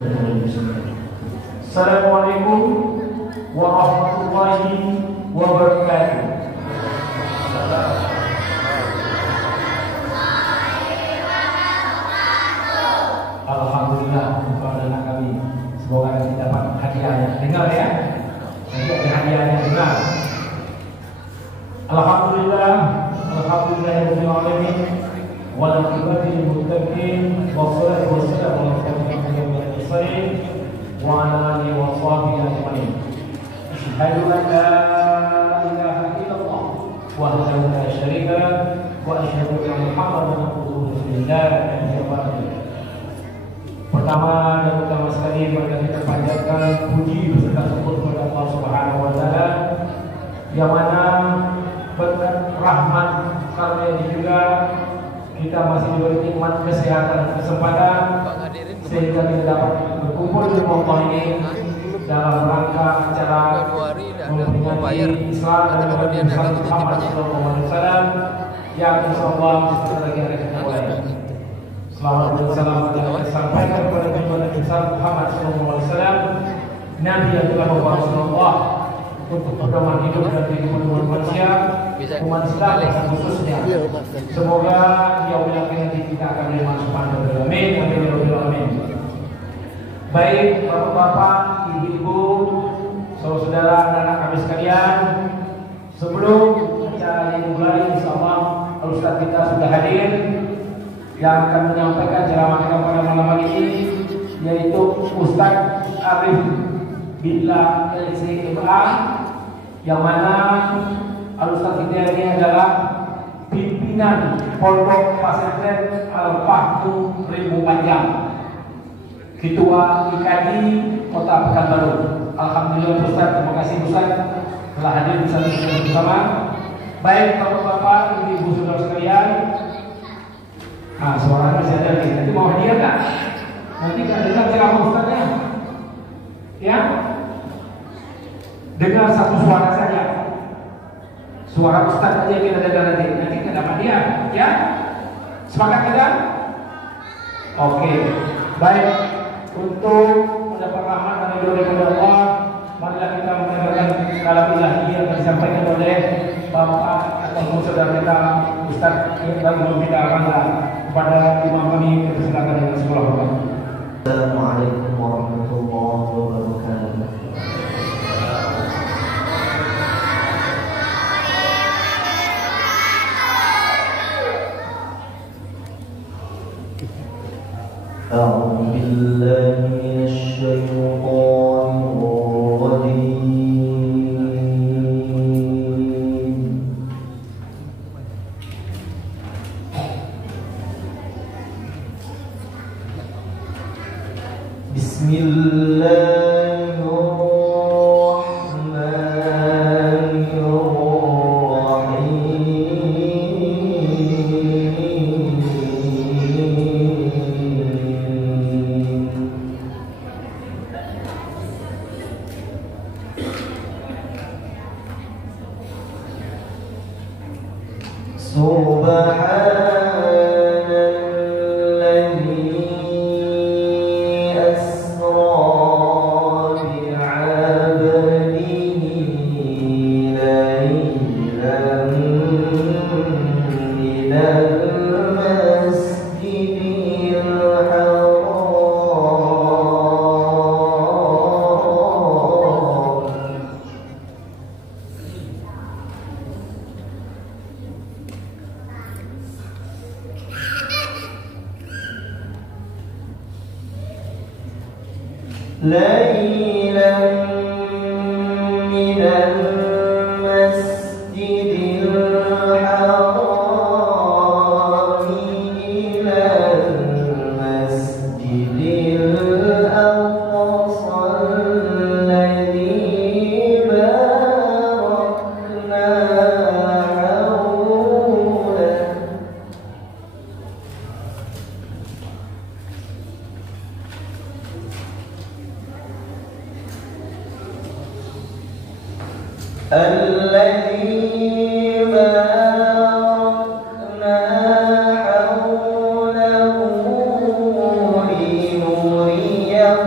Assalamualaikum warahmatullahi wabarakatuh. Alhamdulillah untuk anak kami. Semoga nanti dapat hadiahnya. Dengar ya. Nanti ada hadiahnya, dengar. Alhamdulillah, alhamdulillahirabbil alamin. Wal aqibatu lil muttaqin. Wassalatu wassalamu ala asyrofil mursalin wa ala alihi wa sahbihi ajma'in. Asyhadu an la ilaha illallah wahdahu la syarika lah wa asyhadu anna Muhammadan abduhu wa rasuluh. Pertama dan utama sekali marilah kita panjatkan puji beserta syukur kepada Allah Subhanahu wa taala yang mana berkat rahmat karunia juga kita masih diberi nikmat kesehatan dan kesempatan sehingga kita dapat berkumpul di rumah ini dalam rangka acara memperingati Islam dan Nabi Muhammad SAW yang insyaallah sebentar lagi akan kita mulai. Selamat dan salam kita sampaikan kepada junjungan Nabi Muhammad SAW, Nabi yang telah membawa Rasulullah untuk pedoman hidup dan kehidupan manusia, umat Islam khususnya. Semoga yang nanti kita akan dimasukkan ke dalam amin. Baik bapak-bapak, ibu-ibu, saudara-saudara dan anak kami sekalian, sebelum acara dimulai, insyaallah Ustaz kita sudah hadir yang akan menyampaikan ceramah kita pada malam hari ini, yaitu Ustaz Arif Billah LCMA, yang mana Ustaz kita ini adalah pimpinan Pondok Pesantren Al-Fahmu Ribu Panjang, Ketua IKADI Kota Pekanbaru. Alhamdulillah Ustaz, terima kasih Ustaz telah hadir bersama. Baik bapak-bapak, ibu-ibu, saudara sekalian. Nah, suaranya masih ada nih. Nanti mau hadiah nggak? Nanti nggak dengar ceramah Ustaznya, ya? Dengar satu suara saja. Suara Ustaz aja kita dengar nanti. Nanti kita dapat hadiah, ya? Sepakat kita? Oke. Baik. Untuk mendapat rahmat dan ridho dari Allah, marilah kita mendengarkan kalam ilahi yang disampaikan oleh Bapak atau saudara kita Ustaz yang belum kita amankan kepada imam kami. Persilakan dengan sekolah Bapak. Assalamualaikum warahmatullahi wabarakatuh. أعوذ بالله من الشيطان الرجيم. بسم الله الرحمن ليلا من المسجد الحرام إلى المسجد الأقصى الذي باركنا حوله الذي باركنا حوله لنريه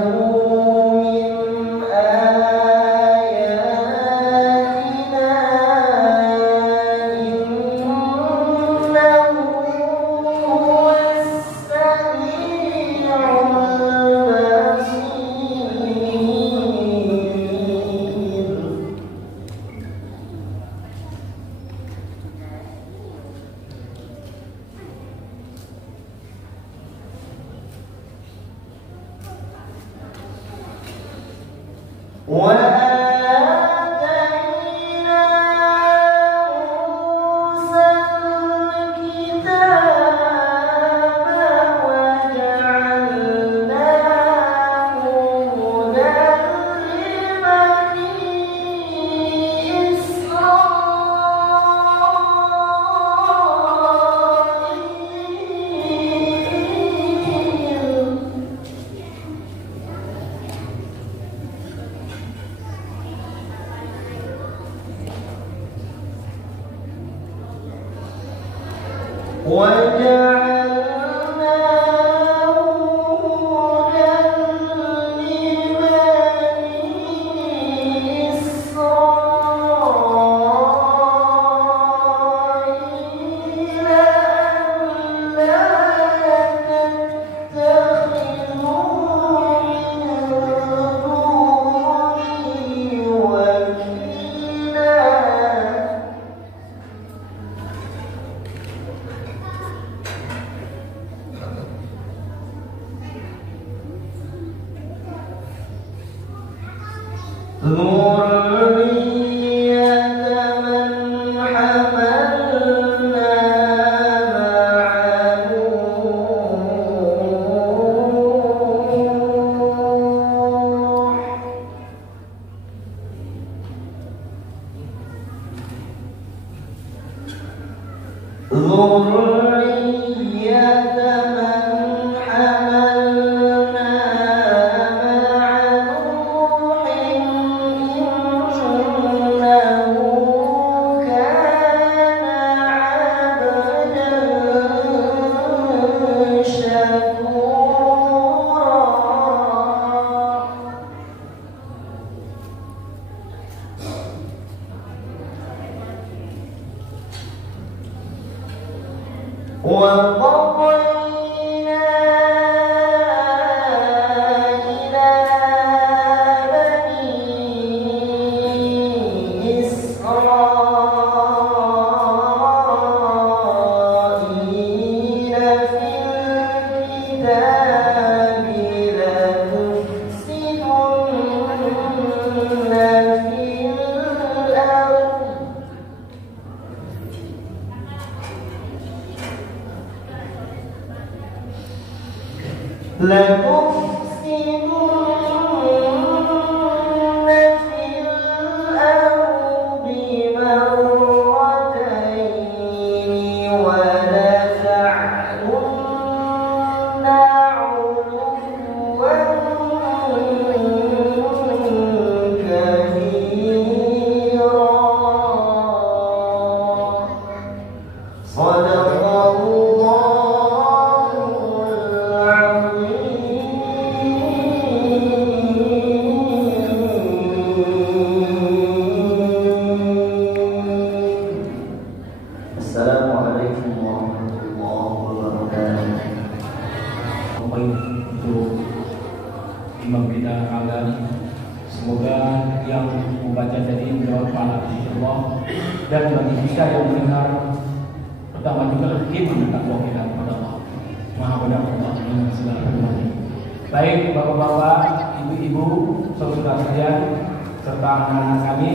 Baik bapak-bapak, ibu-ibu, saudara sekalian, serta anak-anak kami,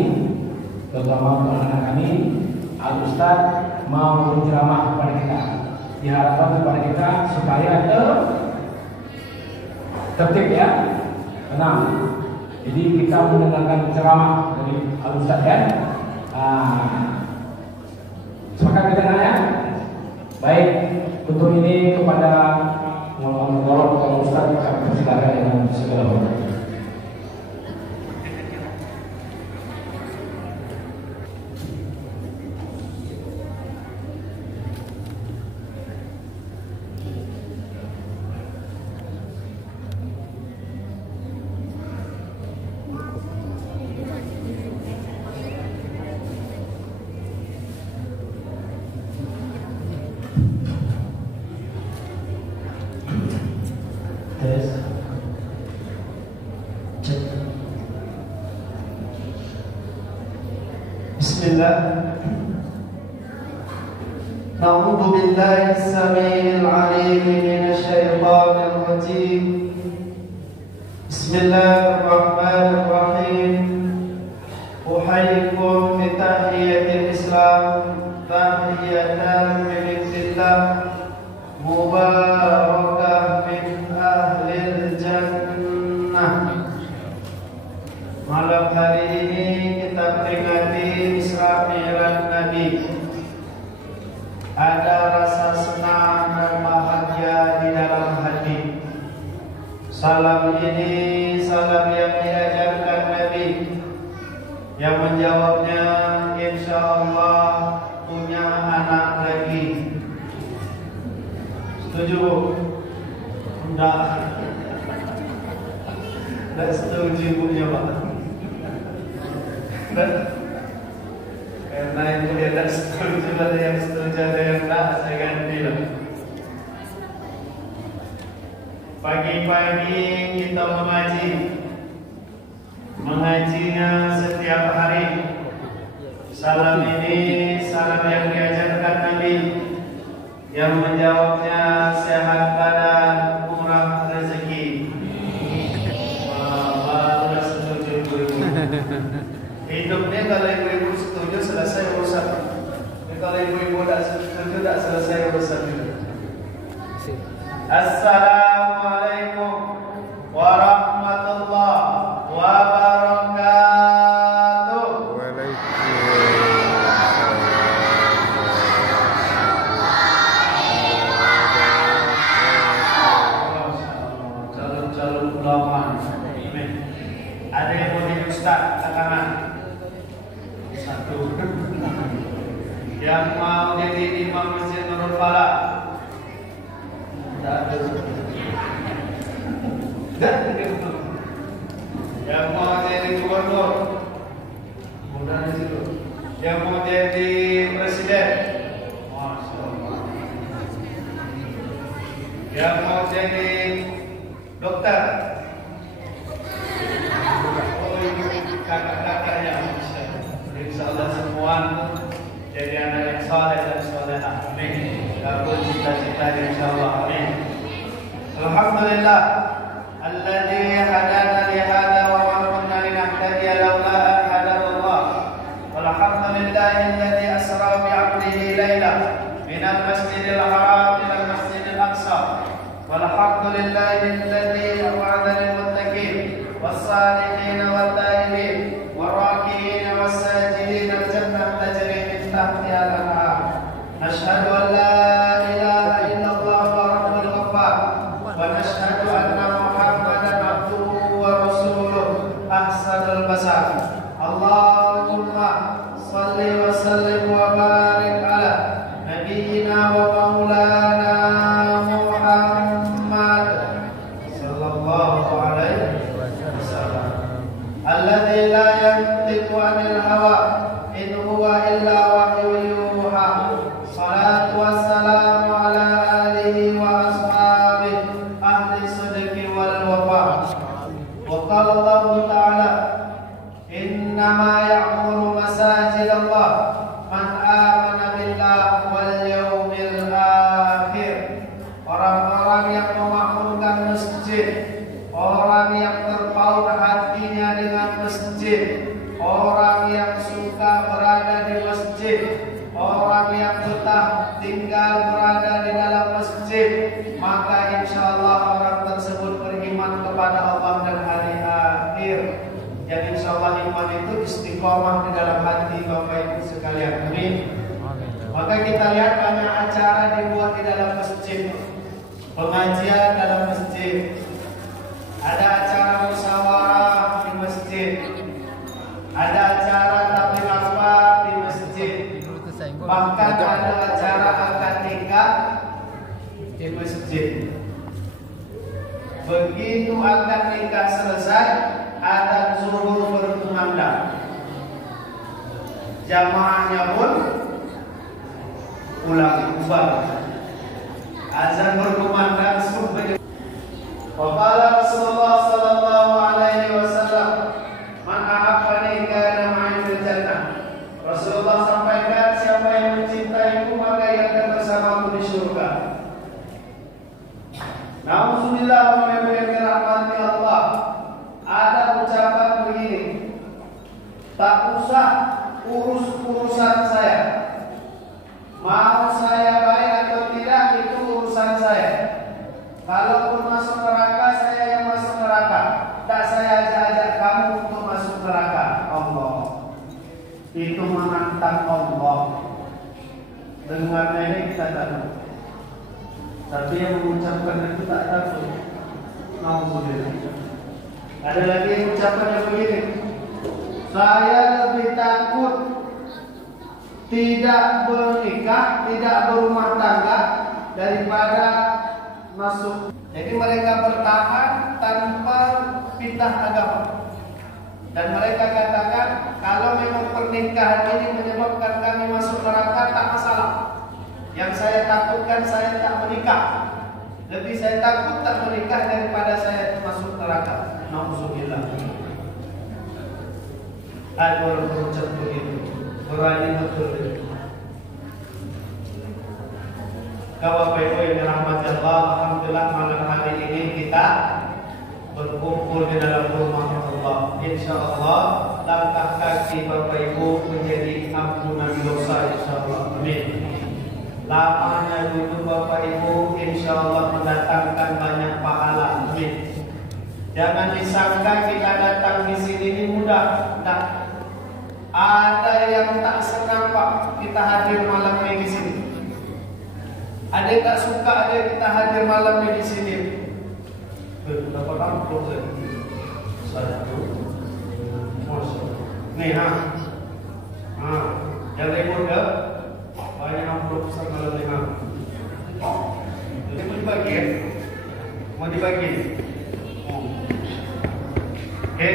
terutama anak-anak kami, Al-Ustaz mau berceramah kepada kita. Diharapkan kepada kita supaya tertib ya, tenang. Jadi kita mendengarkan ceramah dari Al-Ustaz ya. Sepakat kita ya? Baik, untuk ini kepada mengolok Pak Ustaz, kami persilakan dengan segala hormat. Bismillah. أعوذ بالله السميع العليم من الشيطان الرجيم. بسم الله الرحمن الرحيم. أحييكم بتحية الإسلام تحية من عند الله مباركة من أهل الجنة. Malam hari ini kita peringati Isra Mi'raj Nabi. Ada rasa senang dan bahagia di dalam hati. Salam ini salam yang diajarkan Nabi, yang menjawabnya insya Allah punya anak lagi. Setuju? Enggak. Enggak setuju punya Pak. Karena itu dia tak setuju, ada yang setuju, ada yang tak, saya ganti lah. Pagi-pagi kita mengajinya setiap hari. Salam ini salam yang diajarkan Nabi, yang menjawabnya sehat badan, murah rezeki. Baru setuju ibu-ibu. Hidupnya kalau ibu-ibu setuju selesai urusan. Kalau ibu-ibu tak setuju tak selesai urusan itu. Assalamualaikum warahmatullahi wabarakatuh. Calon-calon ulama. Ada yang mau jadi ustaz, tangan. Satu. Yang mau jadi imam masjid Nurul Falah. Tidak ada. Yang mau jadi gubernur. Mudah di situ. Yang mau jadi presiden. Masya Allah. Yang mau jadi dokter. Kakak-kakaknya insyaallah semua jadi anak yang saleh dan salehah. Amin. Kabul cita-cita insyaallah. Amin. Alhamdulillah alladzi hadana li hadza wa ma kunna linahtadiya laula an hadana Allah. Walhamdulillahi alladzi asra bi 'abdihi laila min al-masjidil haram ila al-masjidil aqsa. Walhamdulillahi alladzi wa'ada lil muttaqin was-salihin wat-taibin war-raki'in was-sajidin al-jannah tajri min tahtiha al-anhar. Nashhadu an la ilaha illallah wa rabbul ghaffar wa nashhadu anna Muhammadan abduhu wa rasuluh ahsanul basar. Allahumma salli wa sallim wa barik ala nabiyyina wa maulana Muhammad sallallahu alaihi wasallam alladzi la yantiqu 'anil hawa in huwa illa wahyun yuha. Salatu wassalamu ala alihi wa ashabihi ahli sidqi wal wafa. Wa qala Allah ta'ala innama ya'muru masajid Allah man amana billah wal yawmil akhir. Orang-orang yang memakmurkan masjid, orang yang terpaut hatinya dengan masjid, orang yang suka berada di masjid, orang yang betah tinggal berada di dalam masjid, maka insyaallah orang tersebut beriman kepada Allah dan hari akhir. Yang insyaallah iman itu istiqomah di dalam hati Bapak Ibu sekalian. Amin. Maka kita lihat banyak acara dibuat di dalam masjid, pengajian dalam masjid, ada acara musyawarah di masjid, ada acara tabligh akbar di masjid, bahkan ada acara akad nikah di masjid. Begitu akad nikah selesai, adzan zuhur berkumandang, jamaahnya pun pulang bubar. Azan berkumandang sampai Waqala Rasulullah sallallahu alaihi wasallam man ahabbani kana ma'i fil jannah. Rasulullah tak usah urusan saya. Mau saya baik atau tidak itu urusan saya. Kalaupun masuk neraka, saya yang masuk neraka. Tak saya ajak kamu untuk masuk neraka. Allah itu menantang Allah. Dengarnya ini kita takut, tapi yang mengucapkan itu tak takut. Alhamdulillah. Ada lagi yang ucapannya begini, saya lebih takut tidak menikah, tidak berumah tangga daripada masuk. Jadi mereka bertahan tanpa pindah agama. Dan mereka katakan kalau memang pernikahan ini menyebabkan kami masuk neraka tak masalah. Yang saya takutkan saya tak menikah. Lebih saya takut tak menikah daripada saya masuk neraka. Nauzubillah. Ada orang berucap begitu, berani betul. Bapak Ibu yang dirahmati Allah, alhamdulillah malam hari ini kita berkumpul di dalam rumah Allah. Insya Allah langkah kaki Bapak Ibu menjadi ampunan dosa, insya Allah. Amin. Lamanya duduk Bapak Ibu, insya Allah mendatangkan banyak pahala. Amin. Jangan disangka kita datang di sini ini mudah. Nah, ada yang tak senang Pak kita hadir malam ini di sini. Ada yang tak suka ada kita hadir malam ini di sini. Dapat amplop saya. Nih yang rekor ke banyak amplop besar malam ini. Jadi mau dibagi ya? Mau dibagi? Oke.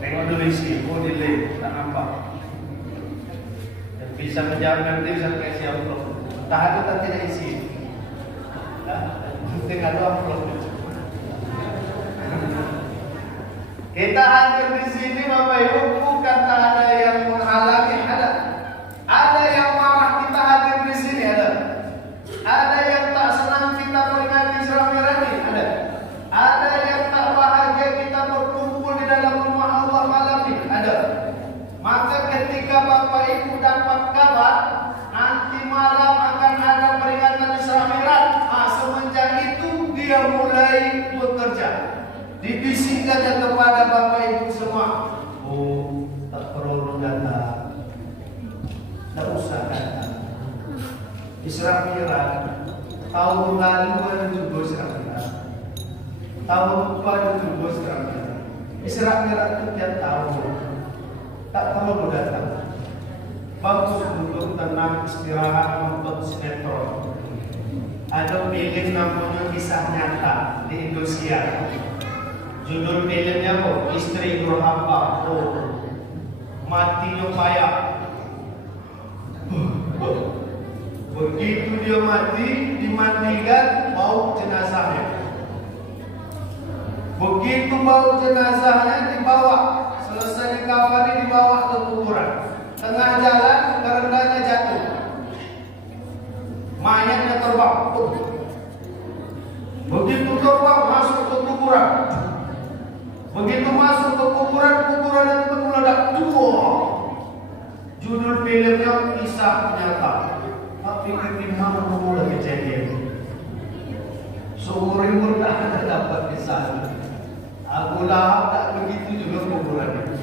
Tengok dulu isi, delay, tak nampak. Dan bisa menjawab nanti bisa kasih amplop. Tahan itu tidak isi. Penting ada amplop. Kita hadir di sini Bapak Ibu bukan ada yang menghalangi, ada yang marah kita hadir di sini, ada yang tak senang kita peringati silaturahmi, ada yang tak bahagia kita berkumpul di dalam rumah Allah malam ini, ada. Maka ketika Bapak Ibu dapat kabar nanti malam akan ada peringatan Isra Mi'raj, semenjak itu dia mulai bekerja. Dibisikkan kepada Bapak Ibu semua, tak perlu datang, tak usah datang. Isra Mi'raj tahun lalu ada juga Isra Mi'raj, tahun depan ada juga Isra Mi'raj. Isra Mi'raj itu tiap tahun, tak perlu datang. Bagus duduk tenang istirahat nonton sinetron. Ada film namanya Kisah Nyata di Indonesia. Judul filmnya apa? Istri Durhaka. Matinya payah. Begitu dia mati, dimandikan, bau jenazahnya. Begitu bau jenazahnya dibawa, selesai dikafani dibawa ke kuburan. Tengah jalan kerendanya jatuh, mayatnya terbang. Begitu terbang masuk ke kuburan. Begitu masuk ke kuburan, kuburan itu meledak. Judul filmnya Kisah Nyata. Tapi gimana mulai kejadian? Seumur hidup tak ada dapat kisah. Abu Lahab tak begitu juga kuburannya.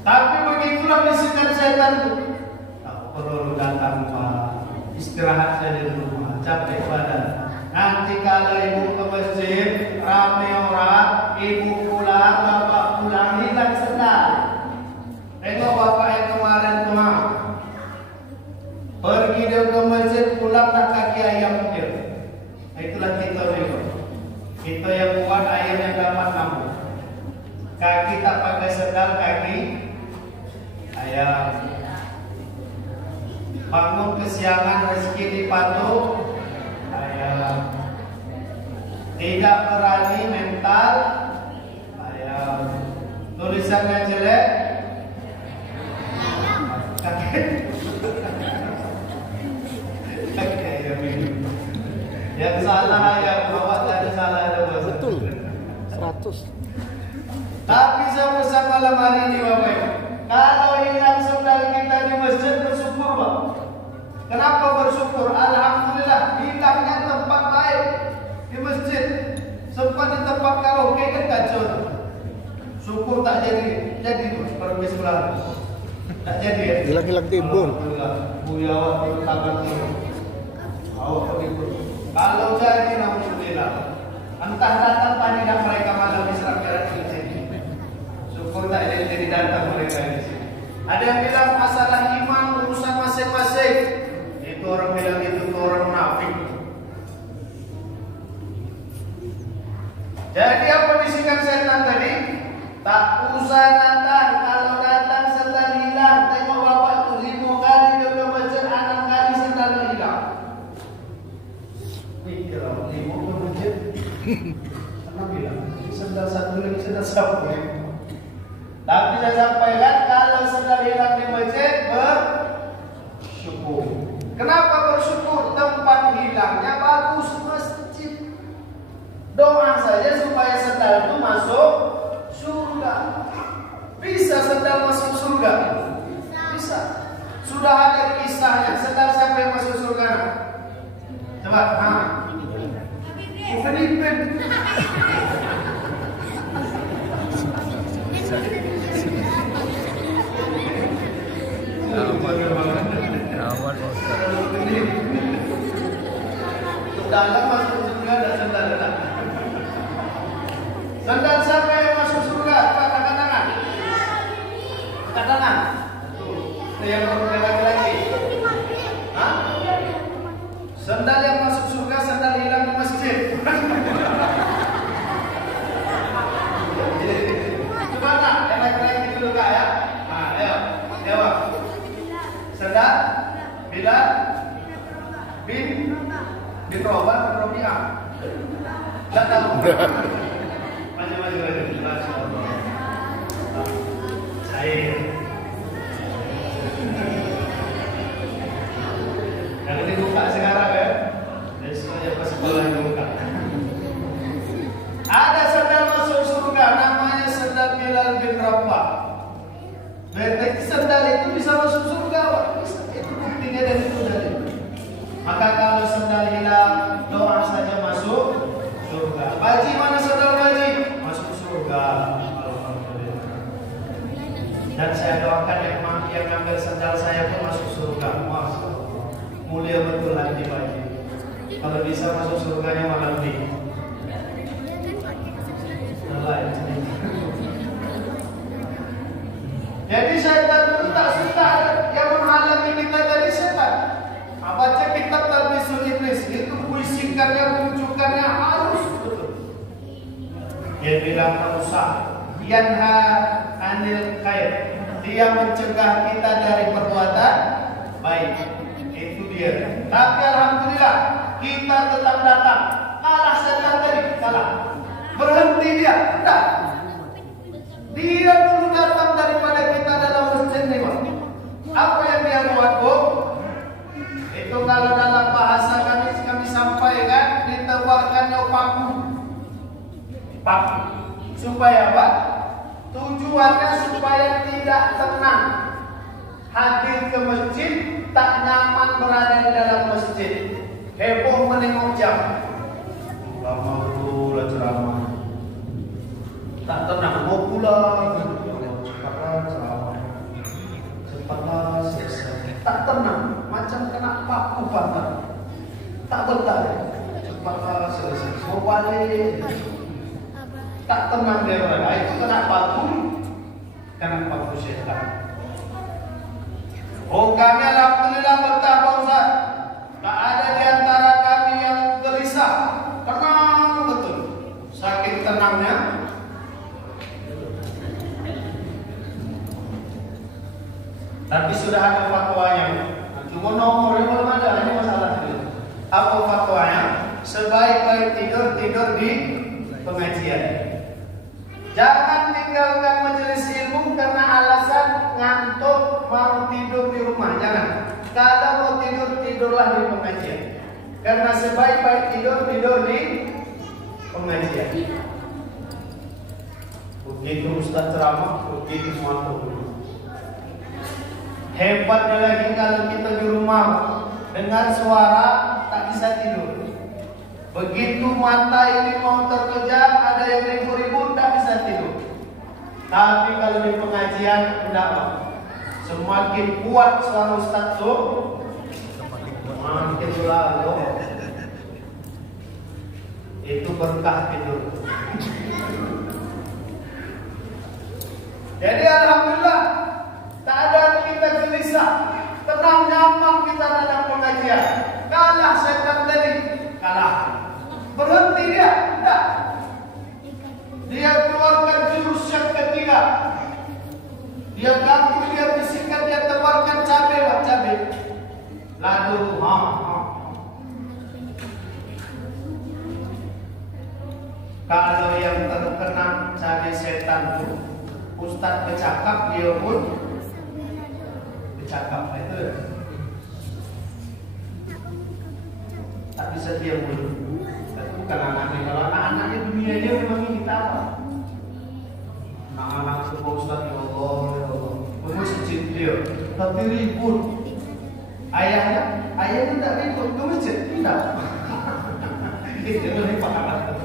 Tapi begitulah bisikan setan itu. Tak perlu datang Pak, istirahat saja di rumah, capek badan. Nanti kalau ibu ke masjid, ramai orang, ibu pulang, bapak pulang, hilang sendal. Tengok bapak yang kemarin tuh, pergi dia ke masjid, pulang tak kaki ayam dia. Itulah kita juga. Kita yang buat ayam yang dapat kamu. Kaki tak pakai sendal, kaki ayam. Bangun kesiangan rezeki dipatok ayam. Tidak berani mental ayam. Tulisannya jelek kaki ayam ini. Yang salah ayam, awak tak ada salah ada bahasa. Betul 100. Tapi sama malam hari ini Bapak Ibu, kalau hilang sendal kita di masjid bersyukur Pak. Kenapa bersyukur? Alhamdulillah hilangnya tempat baik di masjid. Sempat di tempat karaoke kan kacau. Syukur tak jadi pergi sebelah. Tak jadi ya. Hilang-hilang timbul. Buya awak tangan tu. Awak pergi. Kalau jadi alhamdulillah. Entah datang panitia mereka malam di Serang Merah ini. Syukur tak jadi datang mereka di sini. Ada yang bilang masalah iman urusan masing-masing. Itu orang bilang itu orang munafik. Jadi apa bisikan setan tadi? Tak usah datang. Kalau datang sendal hilang, tengok bapak tu 5 kali dia ke masjid, 6 kali sendal hilang. Ni kalau 5 ke masjid, 6 hilang. Sendal satu lagi sendal siapa? Tapi saya sampaikan kalau sendal hilang di masjid bersyukur. Kenapa bersyukur? Tempat hilangnya bagus masjid. Doa saja supaya sendal itu masuk surga. Bisa sendal masuk surga? Bisa. Sudah ada kisahnya. Sendal siapa yang masuk surga? Coba. Bukan Ibn. Dalam masuk surga dan sendal dalam. Sendal siapa yang masuk surga? Angkat tangan. Angkat tangan. Yang laki-laki. Hah? Sendal yang masuk surga, sendal hilang di masjid. Coba nak, yang laki-laki dulu kak ya. Nah, ayo, jawab. Sendal, Bilal, bin Roban, bin Robi'ah. Tak tahu. Maju. Masya Allah. Saya. Yang dibuka sekarang ya. Besok aja pas sekolah dibuka. Ada sendal masuk surga, namanya sendal Bilal bin Rabah. Berarti sendal itu bisa masuk surga. Itu buktinya dari itu dari. Maka kalau sendal hilang, doa saja masuk surga. Baji mana sendal baji? Masuk surga. Alhamdulillah. Dan saya doakan yang ambil sendal saya pun masuk surga. Masya Allah. Mulia betul haji baji. Kalau bisa masuk surganya malam ini. Jadi syaitan itu tak suka yang menghalangi kita dari setan. Baca kitab Talbisul Iblis itu puisikannya, kuncukannya halus betul. Dia bilang merusak, yanha anil khair. Dia mencegah kita dari perbuatan baik. Itu dia. Tapi alhamdulillah kita tetap datang. Kalah setan tadi, kalah. Berhenti dia, tidak. Dia dulu datang daripada kita dalam masjid ini. Apa yang dia buat, Bu? Itu kalau dalam bahasa kami sampaikan ditebarkannya paku. Supaya apa? Tujuannya supaya tidak tenang. Hadir ke masjid, tak nyaman berada di dalam masjid. Heboh menengok jam. Lama dulu ceramah. Tak tenang, mau pulang. Cepatlah selesai. Tak tenang, macam kena paku patah. Tak betah. Cepatlah selesai. Mau balik. Tak tenang dia berada. Itu kena paku setan. Oh, kami alhamdulillah betah Pak Ustaz. Tak ada di antara kami yang gelisah. Tenang betul. Saking tenangnya. Tapi sudah ada fatwanya. Cuma nomornya belum ada. Ini masalah itu. Apa fatwanya? Sebaik-baik tidur di pengajian. Jangan tinggalkan majelis ilmu karena alasan ngantuk mau tidur di rumah. Jangan. Kalau mau tidur, tidurlah di pengajian. Karena sebaik-baik tidur di pengajian. Oke. begitu Ustaz ceramah, begitu semua. Hebatnya lagi kalau kita di rumah dengan suara tak bisa tidur. Begitu mata ini mau terpejam, ada yang ribut-ribut tak bisa tidur. Tapi kalau di pengajian tidak, semakin kuat suara Ustaz tu, makin lalu itu berkah tidur. Jadi alhamdulillah tak ada kita gelisah, tenang nyaman kita dalam pengajian. Kalah setan tadi, kalah. Berhenti dia, tidak. Dia keluarkan jurus yang ketiga. Dia ganggu, dia bisikkan, dia tebarkan cabai. Lalu, kalau yang terkena cabai setan itu, Ustaz bercakap, dia pun bercakap. Itu tak bisa diam dulu. Tapi bukan anaknya. Kalau anak-anaknya dunia dia memang ini tahu. Anak-anak semua Ustaz, ya Allah, ya Allah. Masjid dia, tapi ribut. Ayahnya tak ribut ke masjid, tidak. Itu lebih parah.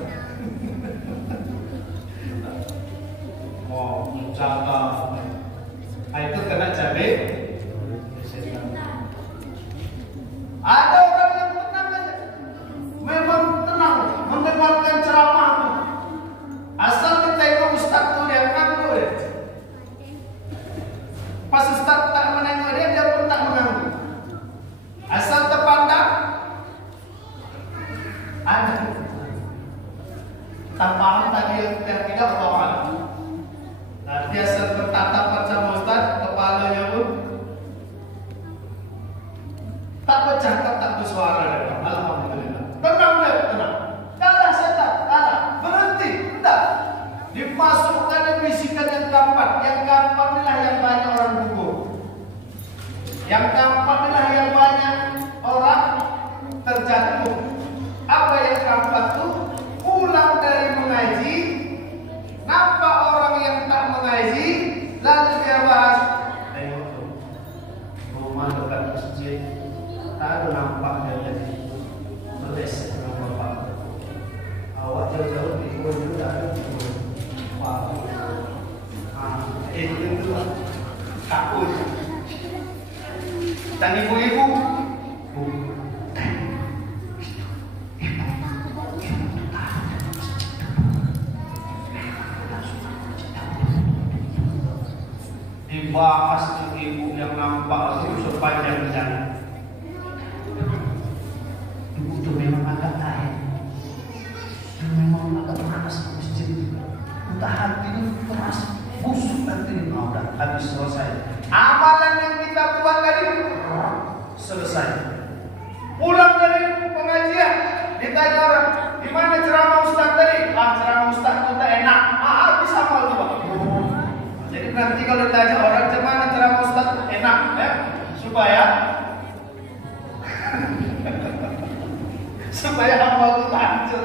Mau menjaga, itu kena cabai. Ada orang yang tenang aja, memang tenang mendengarkan ceramah itu. Asal kita itu Ustaz tu dia mengganggu dia. Pas Ustaz tak menengok dia pun tak mengganggu. Asal terpandang, ada. Tak paham tadi yang tidak paham. Nanti asal bertatap macam Ustaz, kepalanya pun tak bercakap, tak bersuara. Alhamdulillah. Tenang dia, tenang. Kalah setan, kalah. Berhenti, tidak. Dimasukkan dan bisikan yang keempat. Yang keempat inilah yang banyak orang gugur. Yang keempat inilah yang banyak orang terjatuh. Apa yang keempat itu? Pulang dari mengaji, nampak orang yang tak mengaji, lalu dia bahas, tengok tu, rumah dekat masjid, tak ada nampak dia jadi meleset dengan bapak. Awak jauh-jauh di luar juga tak ada. Itu takut. Dan ibu-ibu, dibahas ibu yang nampak itu sepanjang jalan. Ibu itu memang agak lain, dan memang agak keras masjid itu. Entah hatinya keras, busuk nanti. Udah habis selesai. Amalan yang kita buat tadi selesai. Pulang dari pengajian, ditanya orang, di mana ceramah Ustaz tadi? Ceramah Ustaz itu tak enak. Habis amal tu. Jadi nanti kalau ditanya orang, di mana ceramah Ustaz enak, supaya amal itu tak hancur.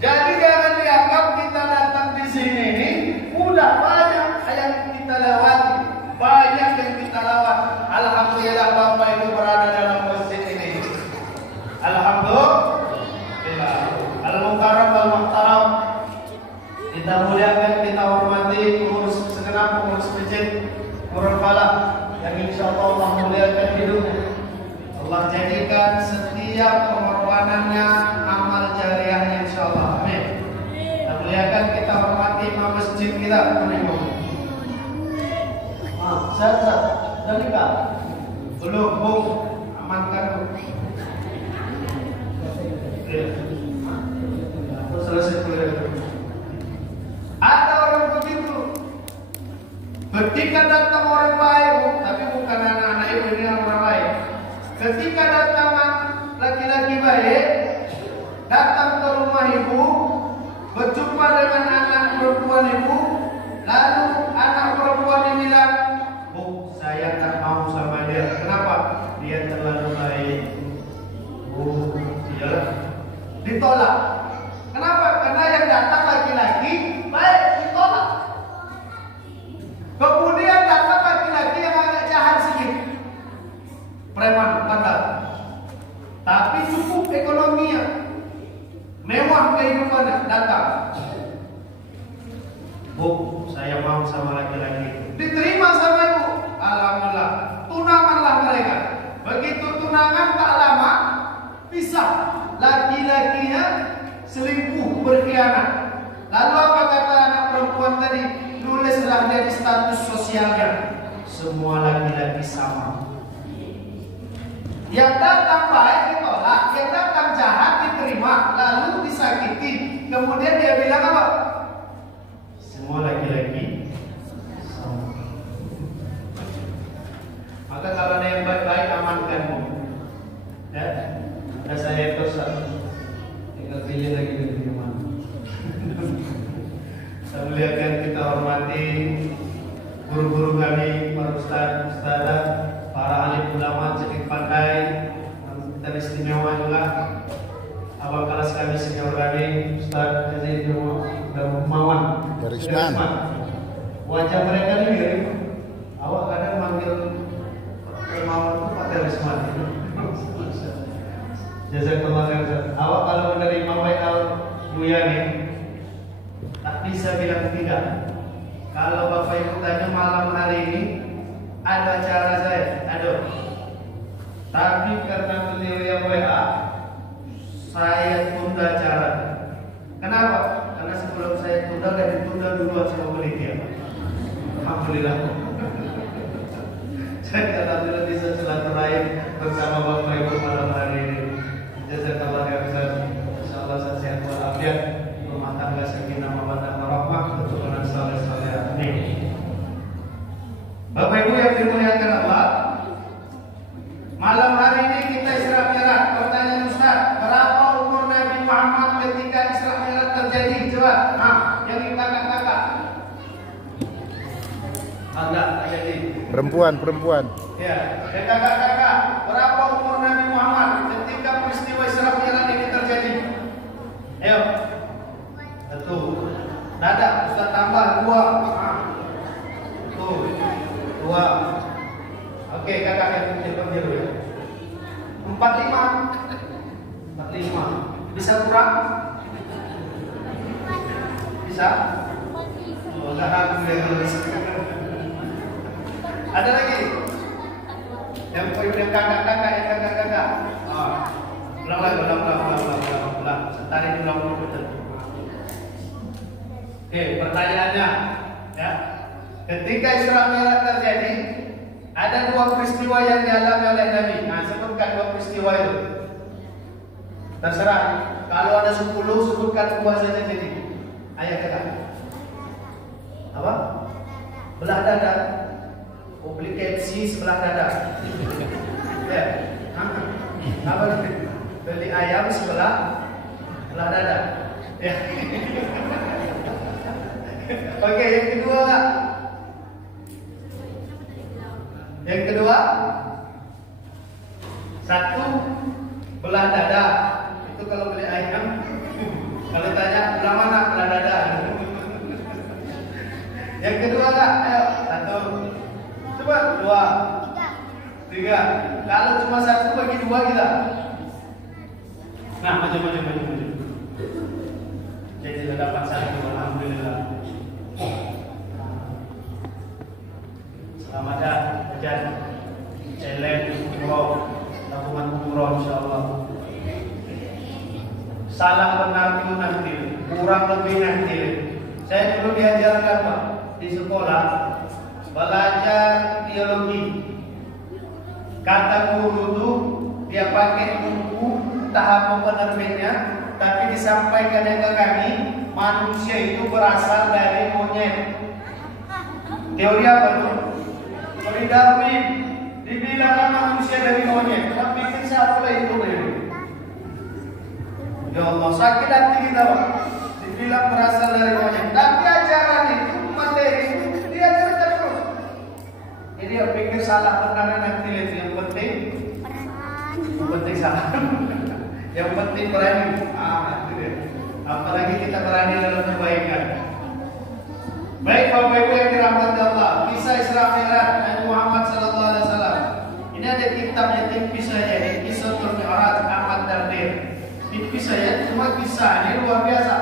Jadi jangan dianggap kita datang di sini ini udah banyak yang kita lewati, banyak yang kita lewat. Alhamdulillah Bapak Ibu berada dalam masjid ini. Alhamdulillah. Al-Mukarram wal-Muhtaram. Kita muliakan, kita hormati pengurus segenap pengurus masjid Nurul Falah yang insyaallah Allah muliakan hidupnya. Allah jadikan setiap pengorbanannya amal jariahnya insyaallah. Amin. Kita muliakan, kita hormati imam masjid kita. Saya dari kak belum amankan. Selesai kuliah. Ada orang begitu. Ketika datang orang baik, tapi bukan anak-anak ibu ini orang baik. Ketika datang laki-laki baik, datang ke rumah ibu, berjumpa dengan anak perempuan ibu, lalu anak perempuan ini bilang, "Bu, saya tak mau sama dia. Kenapa? Dia terlalu baik." Bu, iyalah. Ditolak. Kenapa? Karena yang datang laki-laki baik ditolak. Kemudian datang laki-laki yang agak jahat sedikit, preman, bandar. Tapi cukup ekonominya, mewah kehidupannya, datang. Bu, saya mau sama laki-laki. Diterima sama ibu. Alhamdulillah. Tunanganlah mereka. Begitu tunangan tak lama, pisah. Laki-lakinya selingkuh, berkhianat. Lalu apa kata anak perempuan tadi? Nulislah dari status sosialnya. Semua laki-laki sama. Yang datang baik ditolak, yang datang jahat diterima, lalu disakiti. Kemudian dia bilang apa? Semua laki-laki sama. Maka kalau ada yang baik-baik, amankan. Ya, ada saya terus. Tinggal pilih lagi dari mana. Saya melihatkan kita hormati guru-guru kami, para ustaz-ustazah, para alim ulama, cerdik pandai, dan istimewa juga. Abang kelas kami, senior kami, Ustaz Yazid dan Mawan Garisman. Wajah mereka ini mirip. Awak kadang manggil Mawan itu Pak Garisman. Jazakallah khairan. Awak kalau menerima WA Buya nih, tak bisa bilang tidak. Kalau Bapak Ibu tanya malam hari ini ada acara saya, aduh. Tapi karena beliau yang WA, saya tunda acara. Kenapa? Karena sebelum saya tunda dan ditunda duluan saya beli dia. Alhamdulillah. Saya alhamdulillah bisa silaturahim bersama Bapak Ibu malam hari ini. Jazakallah khairan. Insyaallah saya sehat walafiat, rumah tangga sakinah mawaddah warahmah, keturunan saleh-saleh. Amin. Bapak Ibu yang dimuliakan Allah, malam hari ini kita Isra Mi'raj. Pertanyaan Ustaz, berapa umur Nabi Muhammad ketika Isra Mi'raj terjadi? Coba, yang kakak-kakak. Enggak terjadi. Perempuan. Ya, kakak-kakak, berapa umur Nabi Muhammad ketika peristiwa Isra Mi'raj ini terjadi? Ayo. Satu. Nada, Ustaz tambah 2. Tuh. 2. Oke, kakak yang cepat biru ya. 45. Bisa kurang? Bisa? Oh, enggak aku yang bisa. Ada lagi? Yang kakak-kakak, yang kakak-kakak. Ulang. Tarik ulang betul. Oke, pertanyaannya, ya. Ketika Isra Mi'raj terjadi, ada 2 peristiwa yang dialami oleh Nabi. Nah, sebutkan 2 peristiwa itu. Terserah. Kalau ada 10, sebutkan 2 saja jadi. Ayo kita. Apa? Belah dada. Obligasi sebelah dada. Ya. Apa itu? Beli ayam sebelah dada. Ya. Oke, yang kedua enggak? Yang kedua, 1 belah dada. Itu kalau beli ayam. Kalau tanya belah mana, belah dada. Yang kedua enggak? Ayo, 1. Coba 2. 3. Kalau cuma 1 bagi 2 kita. Nah, maju. Jadi sudah dapat 1, alhamdulillah. Selamat datang, challenge umroh, tabungan umroh insyaallah. Salah benar itu nanti, kurang lebih nanti. Saya dulu diajarkan Pak di sekolah belajar teologi. Kata guru itu dia pakai buku tahap penerbitnya, tapi disampaikan ke kami manusia itu berasal dari monyet. Teori apa tuh? Teori Darwin. Dibilang manusia dari monyet, tapi siapa itu dulu? Ya Allah, sakit hati kita Pak. Dibilang berasal dari monyet, tapi ajaran itu materi itu diajarkan terus. Jadi ya pikir salah benar nanti itu yang penting salah. Yang penting berani. Itu dia. Apa kisah ini luar biasa.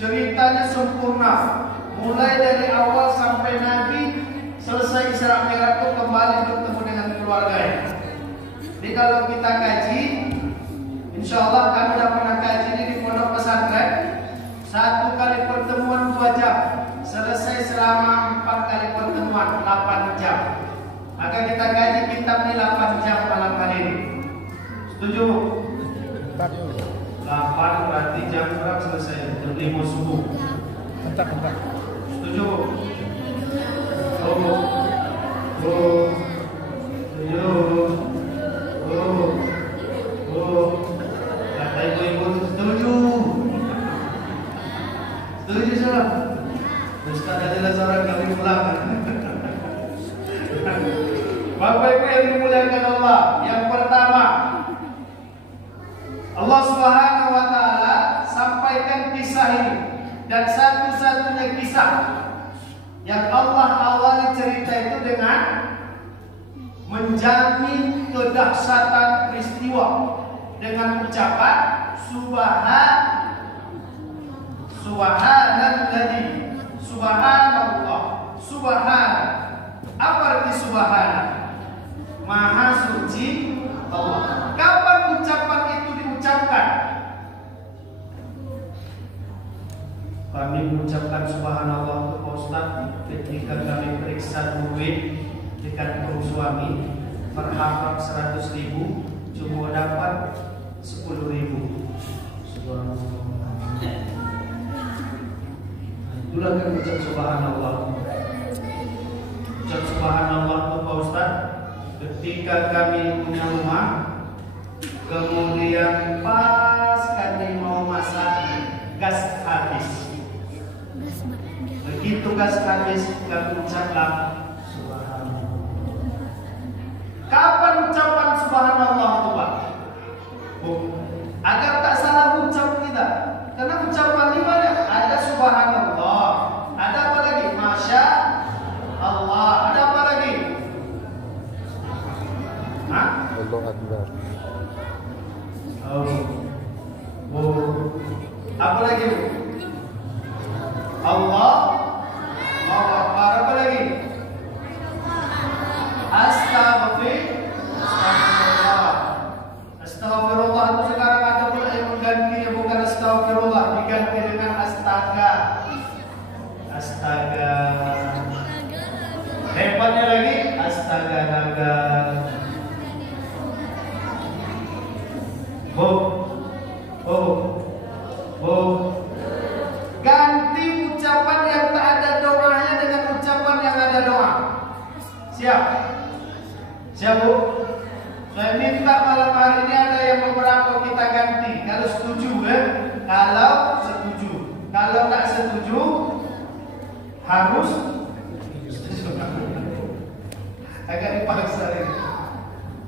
Ceritanya sempurna. Mulai dari awal sampai Nabi selesai Isra Mi'raj itu kembali bertemu dengan keluarganya. Jadi kalau kita kaji, insya Allah kami sudah pernah kaji ini di pondok pesantren. 1 kali pertemuan 2 jam, selesai selama 4 kali pertemuan 8 jam. Maka kita kaji kitab ini 8 jam malam hari ini. Setuju? 8 berarti jam berapa selesai? Jam 5 subuh. Setuju? Kata ibu-ibu setuju. Setuju semua. Terus tak ada jelas orang kami pulang. Bapak Ibu yang dimuliakan Allah, yang pertama, Allah Subhanahu wa taala sampaikan kisah ini, dan satu-satunya kisah yang Allah awali cerita itu dengan menjamin kedahsyatan peristiwa dengan ucapan Subhanalladzi, subhanallah, subhan. Apa arti subhana? Maha suci Allah. Kapan ucapan itu diucapkan? Kami mengucapkan subhanallah itu Pak Ustaz ketika kami periksa duit dekat suami, berharap 100.000, cuma dapat 10.000. Subhanallah. Itulah kan ucap subhanallah. Ucap subhanallah itu Pak Ustaz ketika kami punya rumah, kemudian pas kami mau masak, gas habis. Begitu gas habis, kami ucaplah subhanallah. Kapan ucapan subhanallah itu Pak? Agar tak salah ucap kita. Karena ucapan ini banyak. Ada subhanallah, ada apa lagi? Masya Allah, ada apa lagi? Allah Akbar. Apa lagi? Allah Akbar. Apa lagi? Astagfirullah. Astagfirullah itu sekarang ada pula yang menggantinya, bukan astagfirullah, diganti dengan astaga. Astaga. Hebatnya lagi astaga naga. Ganti ucapan yang tak ada doanya dengan ucapan yang ada doa. Siap? Siap Bu? Saya minta malam hari ini ada yang beberapa kita ganti. Kalau setuju kalau setuju. Kalau tak setuju harus agak dipaksa ini.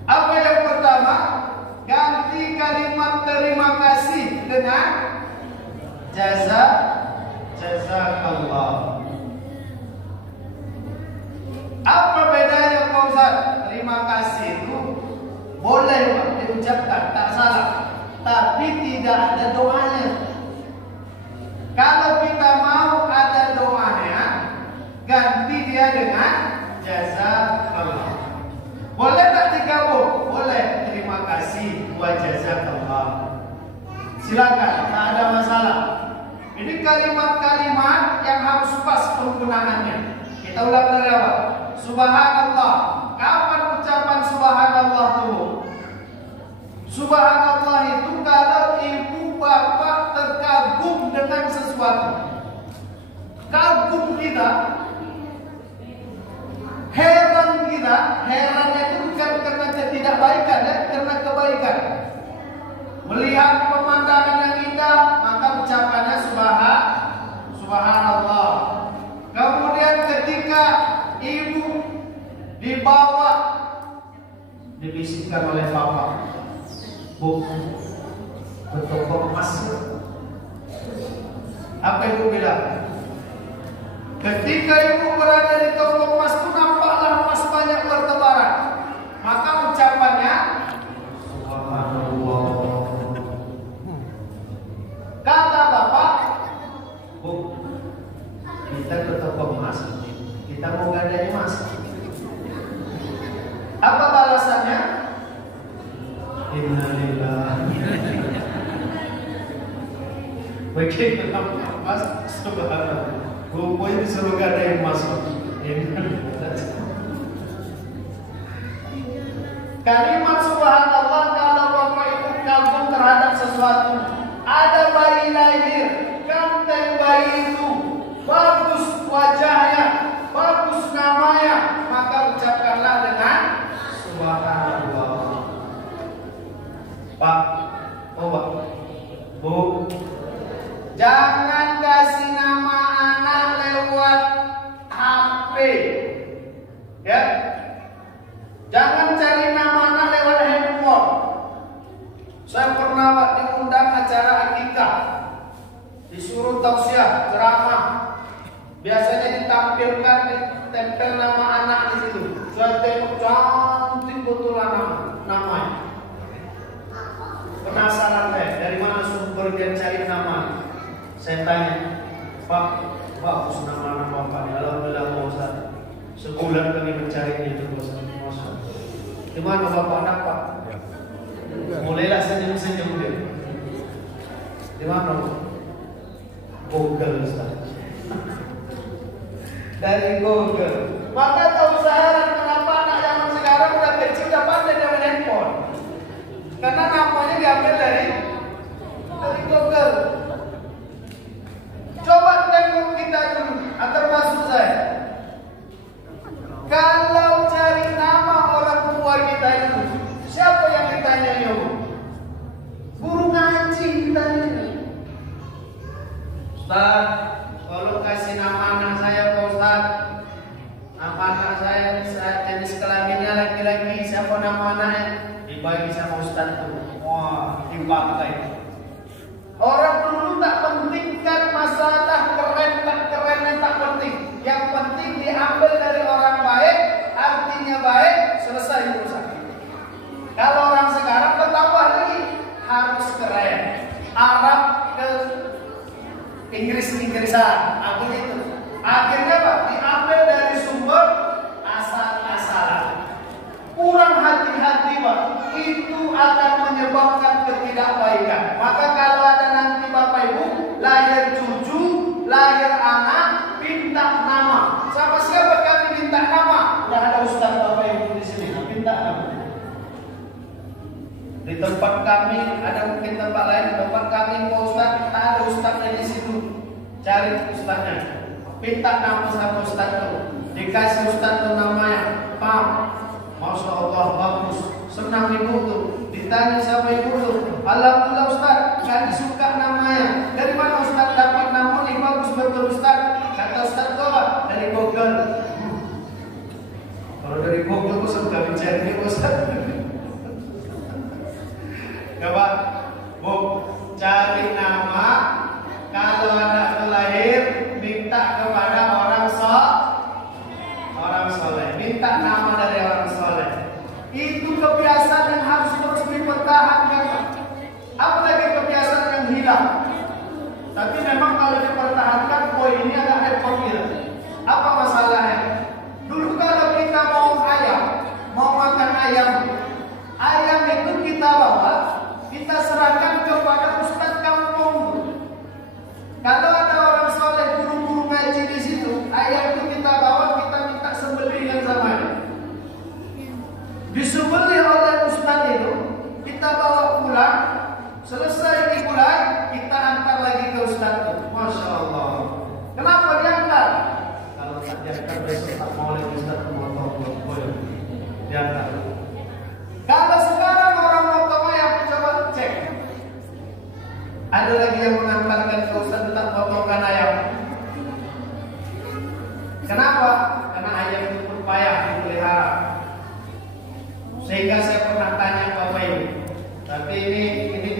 Apa yang pertama? Ganti kalimat terima kasih dengan jazakallah. Apa bedanya Pak Ustaz? Terima kasih itu boleh Pak diucapkan, tak salah, tapi tidak ada doanya. Kalau kita mau ada doanya, ganti dia dengan jazakallah. Boleh tak digabung? Boleh. Terima kasih wa jazakallah. Silakan, tak ada masalah. Ini kalimat-kalimat yang harus pas penggunaannya. Kita ulang dari awal. Subhanallah. Kapan ucapan subhanallah itu? Subhanallah itu kalau ibu bapak terkagum dengan sesuatu. Kagum kita, heran kita, herannya itu bukan karena ketidakbaikan ya, karena kebaikan. Melihat pemandangan yang indah, maka ucapannya subhanallah. Kemudian ketika ibu dibawa, dibisikkan oleh bapak, Bu, ke toko emas. Apa ibu bilang? Ketika ibu berada di toko emas itu nampaklah emas banyak bertebaran. Maka ucapannya subhanallah. Kalau emas. Apa balasannya? Innalillahi. Begitu emas, subhanallah. Rupanya disuruh gak ada yang masuk. Kalimat subhanallah kalau Bapak Ibu kagum terhadap sesuatu. Ada bayi lahir, ganteng bayi itu, bagus wajahnya, bagus namanya, maka ucapkanlah dengan subhanallah. Pak, Pak, Bu, jangan kasih nama anak lewat HP, ya. Jangan cari nama anak lewat handphone. Saya pernah diundang acara akikah, disuruh tausiah, ceramah. Biasanya ditampilkan, ditempel nama anak di situ. Saya tengok cantik betul namanya. Penasaran saya, dari mana sumber dia cari nama? Saya tanya, Pak, bagus nama anak Bapak. Alhamdulillah Pak Ustaz. Sebulan kami mencari itu Pak Ustaz. Di mana Bapak dapat? Mulailah senyum-senyum dia. Di mana? Google Ustaz. Dari Google. Maka tahu saya kenapa anak zaman sekarang udah kecil udah pandai dengan handphone. Karena namanya diambil dari Google. Coba tengok kita dulu, termasuk saya. Kalau cari nama orang tua kita itu, siapa yang ditanya ya? Guru ngaji ditanya. Ustaz, kalau kasih nama anak saya Pak Ustaz, nama anak saya jenis kelaminnya laki-laki, siapa nama anaknya? Dibagi sama Ustaz tuh. Wah, dipakai. Orang dulu tak pentingkan masalah keren tak keren tak penting. Yang penting diambil dari orang baik, artinya baik, selesai urusan. Kalau orang sekarang bertambah lagi, harus keren. Arab ke Inggris-Inggrisan, aku itu. Akhirnya apa? Diambil dari sumber asal-asalan. Kurang hati-hati Pak, itu akan menyebabkan ketidakbaikan. Maka kalau ada nanti Bapak Ibu lahir cucu, lahir anak, minta nama. Sama siapa kami minta nama? Tidak ada Ustaz Bapak Ibu di sini, minta nama. Di tempat kami ada mungkin tempat lain, di tempat kami Pak Ustaz, tak ada Ustaznya di situ. Cari Ustaznya, minta nama sama Ustaz itu. Dikasih Ustaz itu namanya, Pak. Masya Allah bagus, senang ibu tuh. Ditanya sama ibu tuh, alhamdulillah Ustaz, kami suka namanya. Dari mana Ustaz dapat nama ini? Bagus betul Ustaz. Kata Ustaz tuh apa? Dari Google. Kalau dari Google tuh suka mencari Ustaz. Coba, Bu, cari nama. Kalau anak lahir, minta kepada orang soleh. Minta nama dari orang soleh. Itu kebiasaan yang harus terus dipertahankan. Apalagi kebiasaan yang hilang. Tapi memang kalau dipertahankan, ini agak repot gitu. Apa masalahnya? Dulu kalau kita mau makan ayam itu kita bawa, kita serahkan kepada ustaz kampung. Kalau ada orang soleh, guru-guru ngaji di situ, ayam itu kita bawa, kita minta sembelihan sama dia. Disembelih oleh ustaz itu, kita bawa pulang, selesai dimulai, kita antar lagi ke ustaz itu. Masya Allah. Kenapa diantar? Kalau tak diantar besok tak mau lagi ustaz motong boleh diantar. Kalau sekarang orang motong ayam, coba cek. Ada lagi yang mengantarkan ke ustaz tentang potongan ayam. Kenapa? Karena ayam itu pun payah dipelihara. Sehingga saya pernah tanya Bapak Ibu, tapi ini di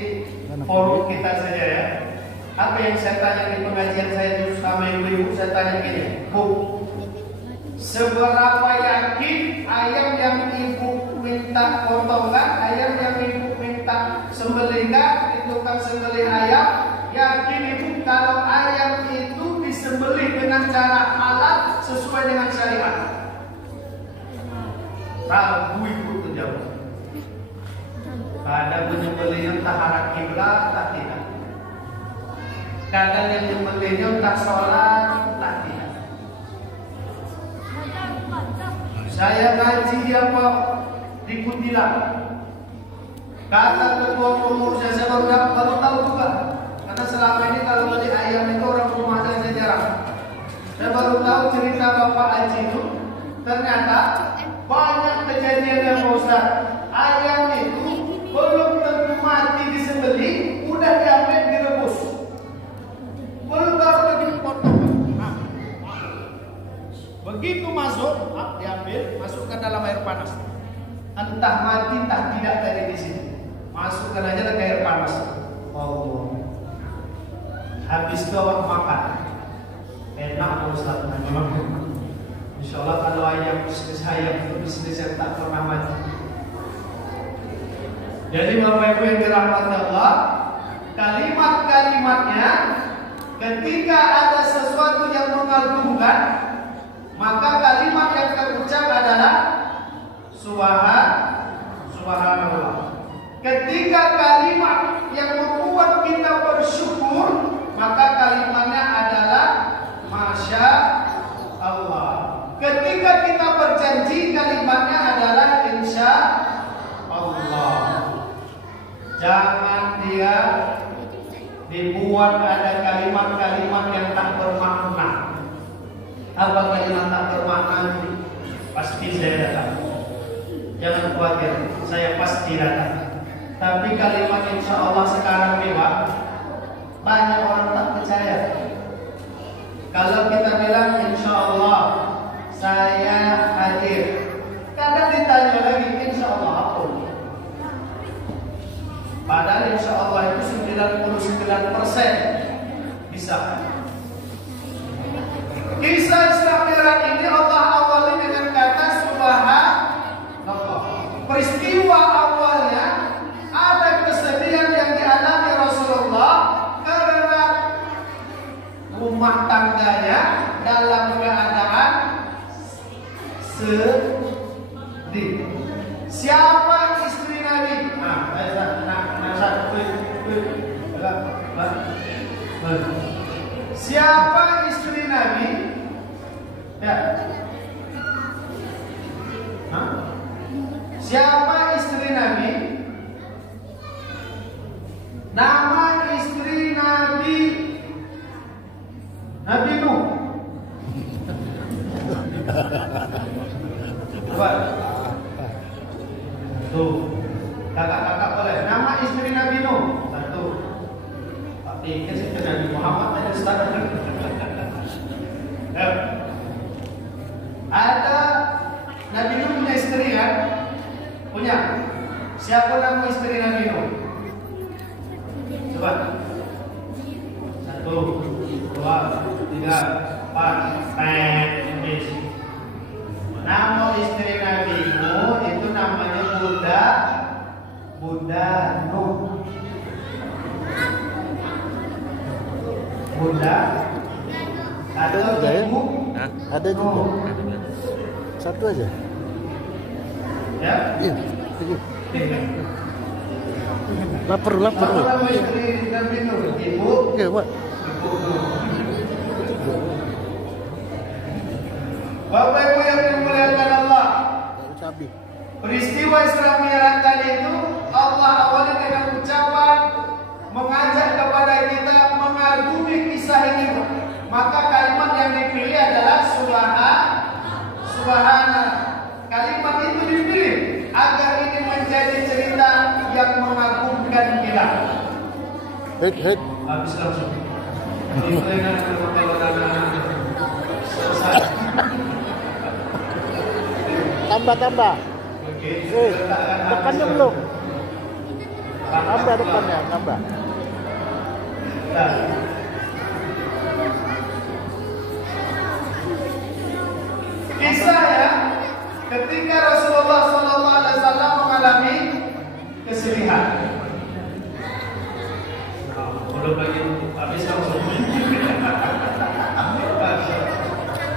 forum kita saja ya. Apa yang saya tanya di pengajian saya itu sama ibu-ibu, saya tanya gini, Bu, seberapa yakin ayam yang ibu minta potongan, ayam yang ibu minta sembelihkan, itu kan sembelih ayam, yakin ibu kalau ayam itu disembelih dengan cara halal sesuai dengan syariat? ragu ikut ke jauh. Kadang menyembelihnya tak arah kiblat, tak tidak. Kadang yang menyembelihnya tak sholat, tak tidak. Saya ngaji dia kok dikutilah. Kata ketua pengurusnya saya baru tahu juga. Karena selama ini kalau beli ayam itu orang rumah saya jarang. Saya baru tahu cerita Bapak Haji itu. Ternyata banyak kejadian yang Ustaz. Ayam itu belum tentu mati disembelih, udah diambil direbus. Belum tahu lagi dipotong. Begitu masuk, diambil, masukkan dalam air panas. Entah mati, entah tidak dari di sini. Masukkan aja ke air panas. Allah. Habis itu awak makan. Enak Ustaz. Insya Allah kalau ayam bisnis ayam itu bisnis yang tak pernah mati. Jadi Bapak Ibu yang dirahmati Allah, kalimat-kalimatnya ketika ada sesuatu yang mengagumkan, maka kalimat yang terucap adalah Subhanallah. Ketika kalimat yang membuat kita bersyukur, maka kalimatnya adalah Masya Allah. Ketika kita berjanji, kalimatnya adalah Insya Allah. Jangan dia dibuat ada kalimat-kalimat yang tak bermakna. Apa kalimat tak bermakna? Pasti saya datang. Jangan khawatir, saya pasti datang. Tapi kalimat Insya Allah sekarang mewah, banyak orang tak percaya. Kalau kita bilang Insya Allah saya hadir, kadang ditanya lagi Insya Allah apa? Padahal Insya Allah itu 99% bisa. Kisah Isra Mi'raj ini Allah awali dengan kata Subhanallah. Peristiwa awalnya ada kesedihan yang dialami Rasulullah karena rumah tangganya dalam keadaan sedih. Siapa istri Nabi? Siapa istri Nabi? Ya. Siapa istri Nabi? Nama istri Nabi Nabi Nuh. Buat. Tuh. Kakak-kakak boleh. Nama istri Nabi Nuh. Satu. Tapi kita Nabi Muhammad aja standar. Ada Nabi Nuh punya istri kan? Punya. Siapa nama istri Nabi Nuh? Coba. 1, 2, 3, 4, 5. Nama istri Nabi Nuh itu namanya Buddha Nuh. Buddha. Ada ibu? Ada juga. Satu aja. Ya? Iya. Lapar. Nama istri Nabi Nuh? Ibu? Oke, Pak. Bapak Ibu yang dimuliakan Allah, peristiwa Isra Mi'raj tadi itu Allah awali dengan ucapan mengajak kepada kita mengagumi kisah ini. Maka kalimat yang dipilih adalah Subhana. Kalimat itu dipilih agar ini menjadi cerita yang mengagumkan kita. Head. Habis langsung. Tambah. Depannya belum. Tambah depannya, tambah. Kisah ya, ketika Rasulullah SAW mengalami kesedihan. Belum lagi habis langsung.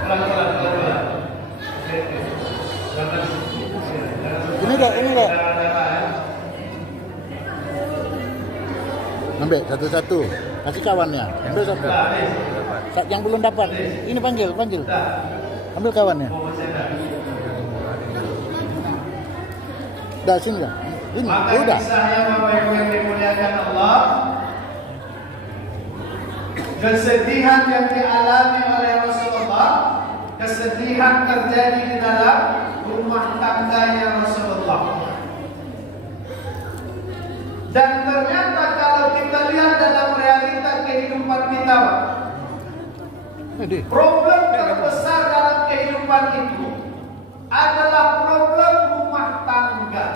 Pelan-pelan. Ambil satu-satu. Kasih kawannya. Ambil satu. Yang belum dapat. Ini panggil. Ambil kawannya. Dah sini dah. Ini Maka udah. kisahnya Bapak Ibu yang dimuliakan Allah, kesedihan yang dialami oleh Rasulullah, kesedihan terjadi di dalam rumah tangganya Rasulullah. Dan ternyata kalau kita lihat dalam realita kehidupan kita, problem terbesar dalam kehidupan itu adalah problem rumah tangga.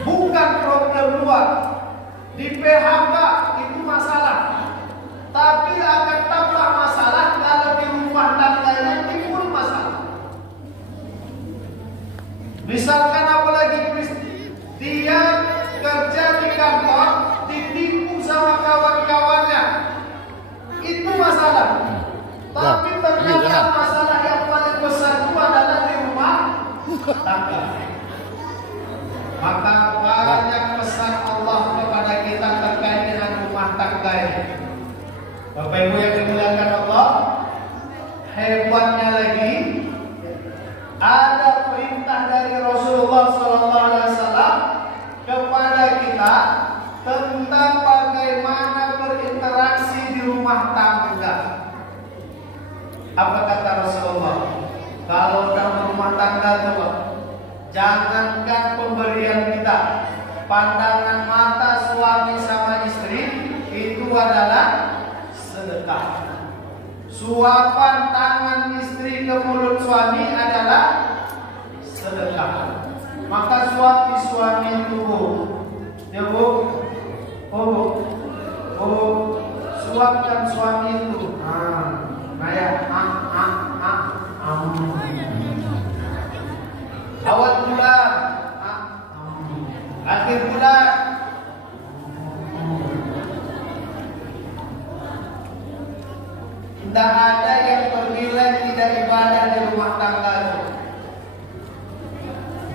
Bukan problem luar. Di PHK itu masalah, tapi akan tambah masalah kalau di rumah tangganya timbul masalah. Misalkan apalagi dia kerja di kantor ditipu sama kawan-kawannya, itu masalah. Tapi ternyata masalah yang paling besar itu adalah di rumah tangga. Maka banyak pesan Allah kepada kita terkait dengan rumah tangga ini. Bapak Ibu yang dimuliakan Allah, hebatnya lagi ada perintah dari Rasulullah SAW kepada kita tentang bagaimana berinteraksi di rumah tangga. Apa kata Rasulullah? Kalau dalam rumah tangga itu, jangankan pemberian kita, pandangan mata suami sama istri itu adalah sedekah. Suapan tangan istri ke mulut suami adalah sedekah. Maka suami itu ya bu, suapkan suami itu. Awal bulan, akhir bulan, tidak ada yang bernilai tidak ibadah di rumah tangga itu.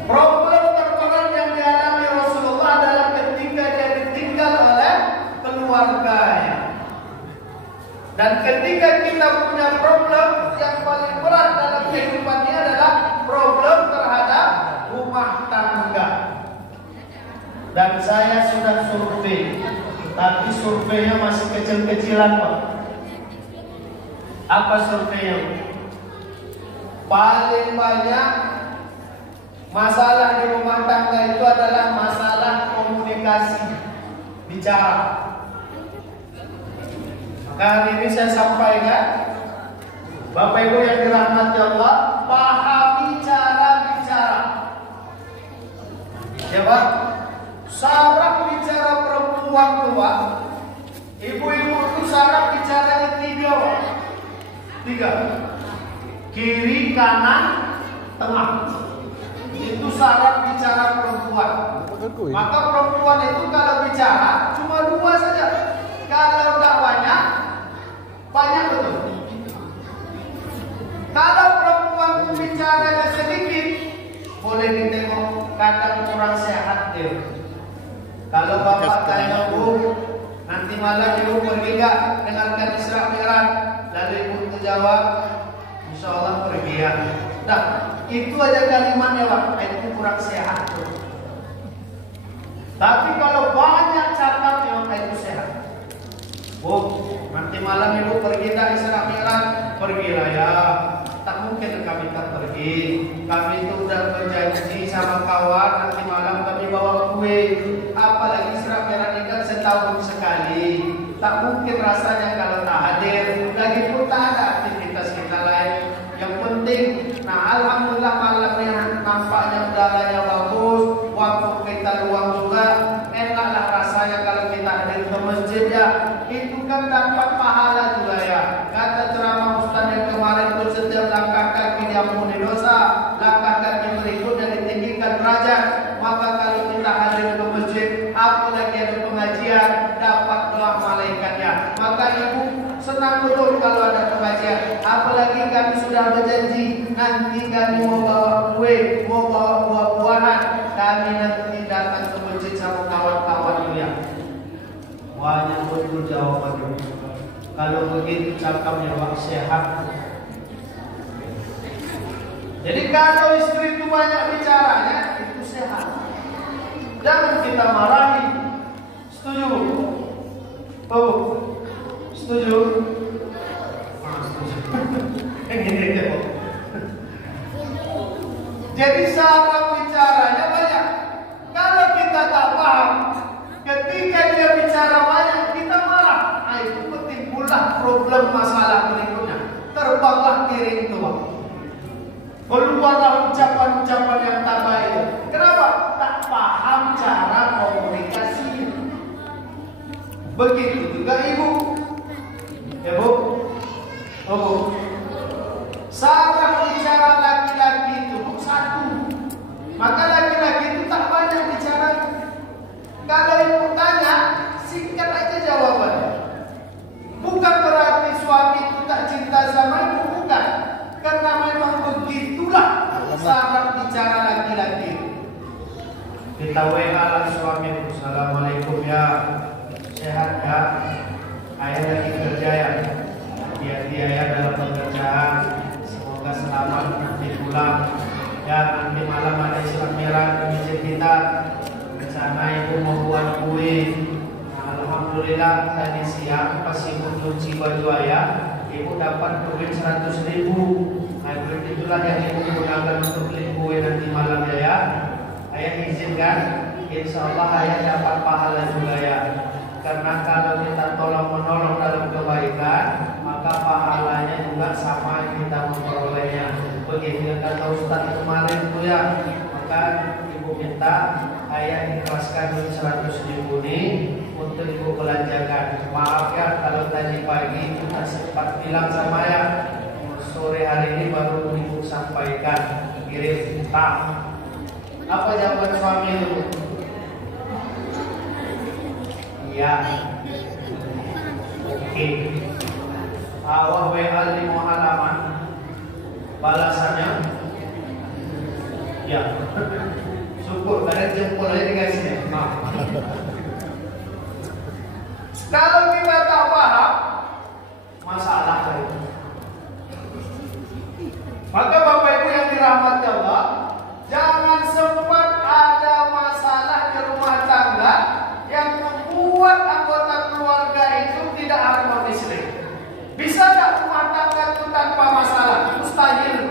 Problem terberat yang dialami Rasulullah adalah ketika dia ditinggal oleh keluarganya. Dan ketika kita punya problem yang paling berat dalam kehidupan ini adalah problem terhadap rumah tangga. Dan saya sudah survei, tapi surveinya masih kecil-kecilan Pak. Apa surveinya? Paling banyak masalah di rumah tangga itu adalah masalah komunikasi, bicara. Maka hari ini saya sampaikan, Bapak Ibu yang dirahmati Allah, pahami cara bicara. Ya Pak, saraf bicara perempuan tua, ibu-ibu itu saraf bicaranya tiga, kiri, kanan, tengah. Itu saraf bicara perempuan. Maka perempuan itu kalau bicara cuma dua saja. Kalau tidak banyak betul. Kalau perempuan bicaranya sedikit, boleh ditengok kadang kurang sehat dia. Kalau bapak tanya Bu, nanti malam ibu pergi nggak dengarkan Isra Mi'raj? Lalu ibu terjawab, Insya Allah pergi ya. Nah, itu aja kalimatnya Pak, itu kurang sehat. Tapi kalau banyak cakapnya itu sehat. Bu, nanti malam ibu pergi tak Isra Mi'raj? Pergilah ya. Tak mungkin kami tak pergi. Kami itu udah berjanji sama kawan nanti malam kami bawa kue. Apalagi Isra Mi'raj ini kan setahun sekali. Tak mungkin rasanya kalau tak hadir. Lagipun tak ada aktivitas kita lain. Yang penting, nah alhamdulillah malamnya nampaknya udaranya bagus, waktu kita luang juga. Enaklah rasanya kalau kita hadir ke masjid ya. Itu kan dapat pahala juga ya. Kata ceramah Ustaz yang kemarin itu, setiap langkah kaki diampuni dosa, langkah kaki berikutnya ditinggikan derajat. Maka kalau kita hadir ke masjid, apalagi ada pengajian, dapat doa malaikatnya. Maka ibu senang betul kalau ada pengajian. Apalagi kami sudah berjanji nanti kami mau bawa kue, mau bawa buah-buahan. Kami nanti datang ke masjid sama kawan-kawan ya. dulu jawabannya. Kalau begitu cakapnya Pak sehat. Jadi kalau istri itu banyak bicaranya, itu sehat. Jangan kita marahi. Setuju? Oh, setuju? Jadi cara bicaranya banyak. Kalau kita tak paham, ketika dia bicara banyak, kita marah. Nah, itu timbullah problem masalah berikutnya. Terbanglah kiring tua. Keluarlah ucapan-ucapan yang tak baik. Kenapa? Tak paham cara komunikasi. Begitu juga ibu. Ya bu? Oh bu. Cara bicara laki-laki itu satu. Maka laki-laki itu tak banyak bicara. Kalau ibu tanya, singkat aja jawabannya. Bukan berarti suami itu tak cinta sama ibu, bukan. Karena memang begitulah cara bicara laki-laki. Kita WA lah suami, Assalamualaikum ya, sehat ya, ayah lagi kerja ya, hati-hati ya dalam pekerjaan, semoga selamat nanti pulang. Ya nanti malam ada isyarat di masjid kita. Di sana ibu membuat kue. Alhamdulillah tadi siang pas ibu cuci baju ayah, ibu dapat duit 100.000. Nah duit itulah yang ibu gunakan untuk beli kue nanti malam ya. Ayah izinkan, insya Allah ayah dapat pahala juga ya. Karena kalau kita tolong menolong dalam kebaikan, maka pahalanya juga sama yang kita memperolehnya. Begitu kata Ustaz kemarin itu ya. Maka ibu minta ayah ikhlaskan 100.000 ini untuk ibu belanjakan. Maaf ya kalau tadi pagi itu tak sempat bilang sama ayah. Sore hari ini baru ibu sampaikan kirim tak. Apa jawaban suami itu? Iya. Oke. Awal WA 5 halaman. Balasannya ya. Syukur karena jempol aja dikasih ya. Maaf. Kalau kita tak paham masalah itu. Maka Bapak Ibu yang dirahmati Allah, jangan sempat ada masalah di rumah tangga yang membuat anggota keluarga itu tidak harmonis. Bisa tak rumah tangga itu tanpa masalah? Mustahil.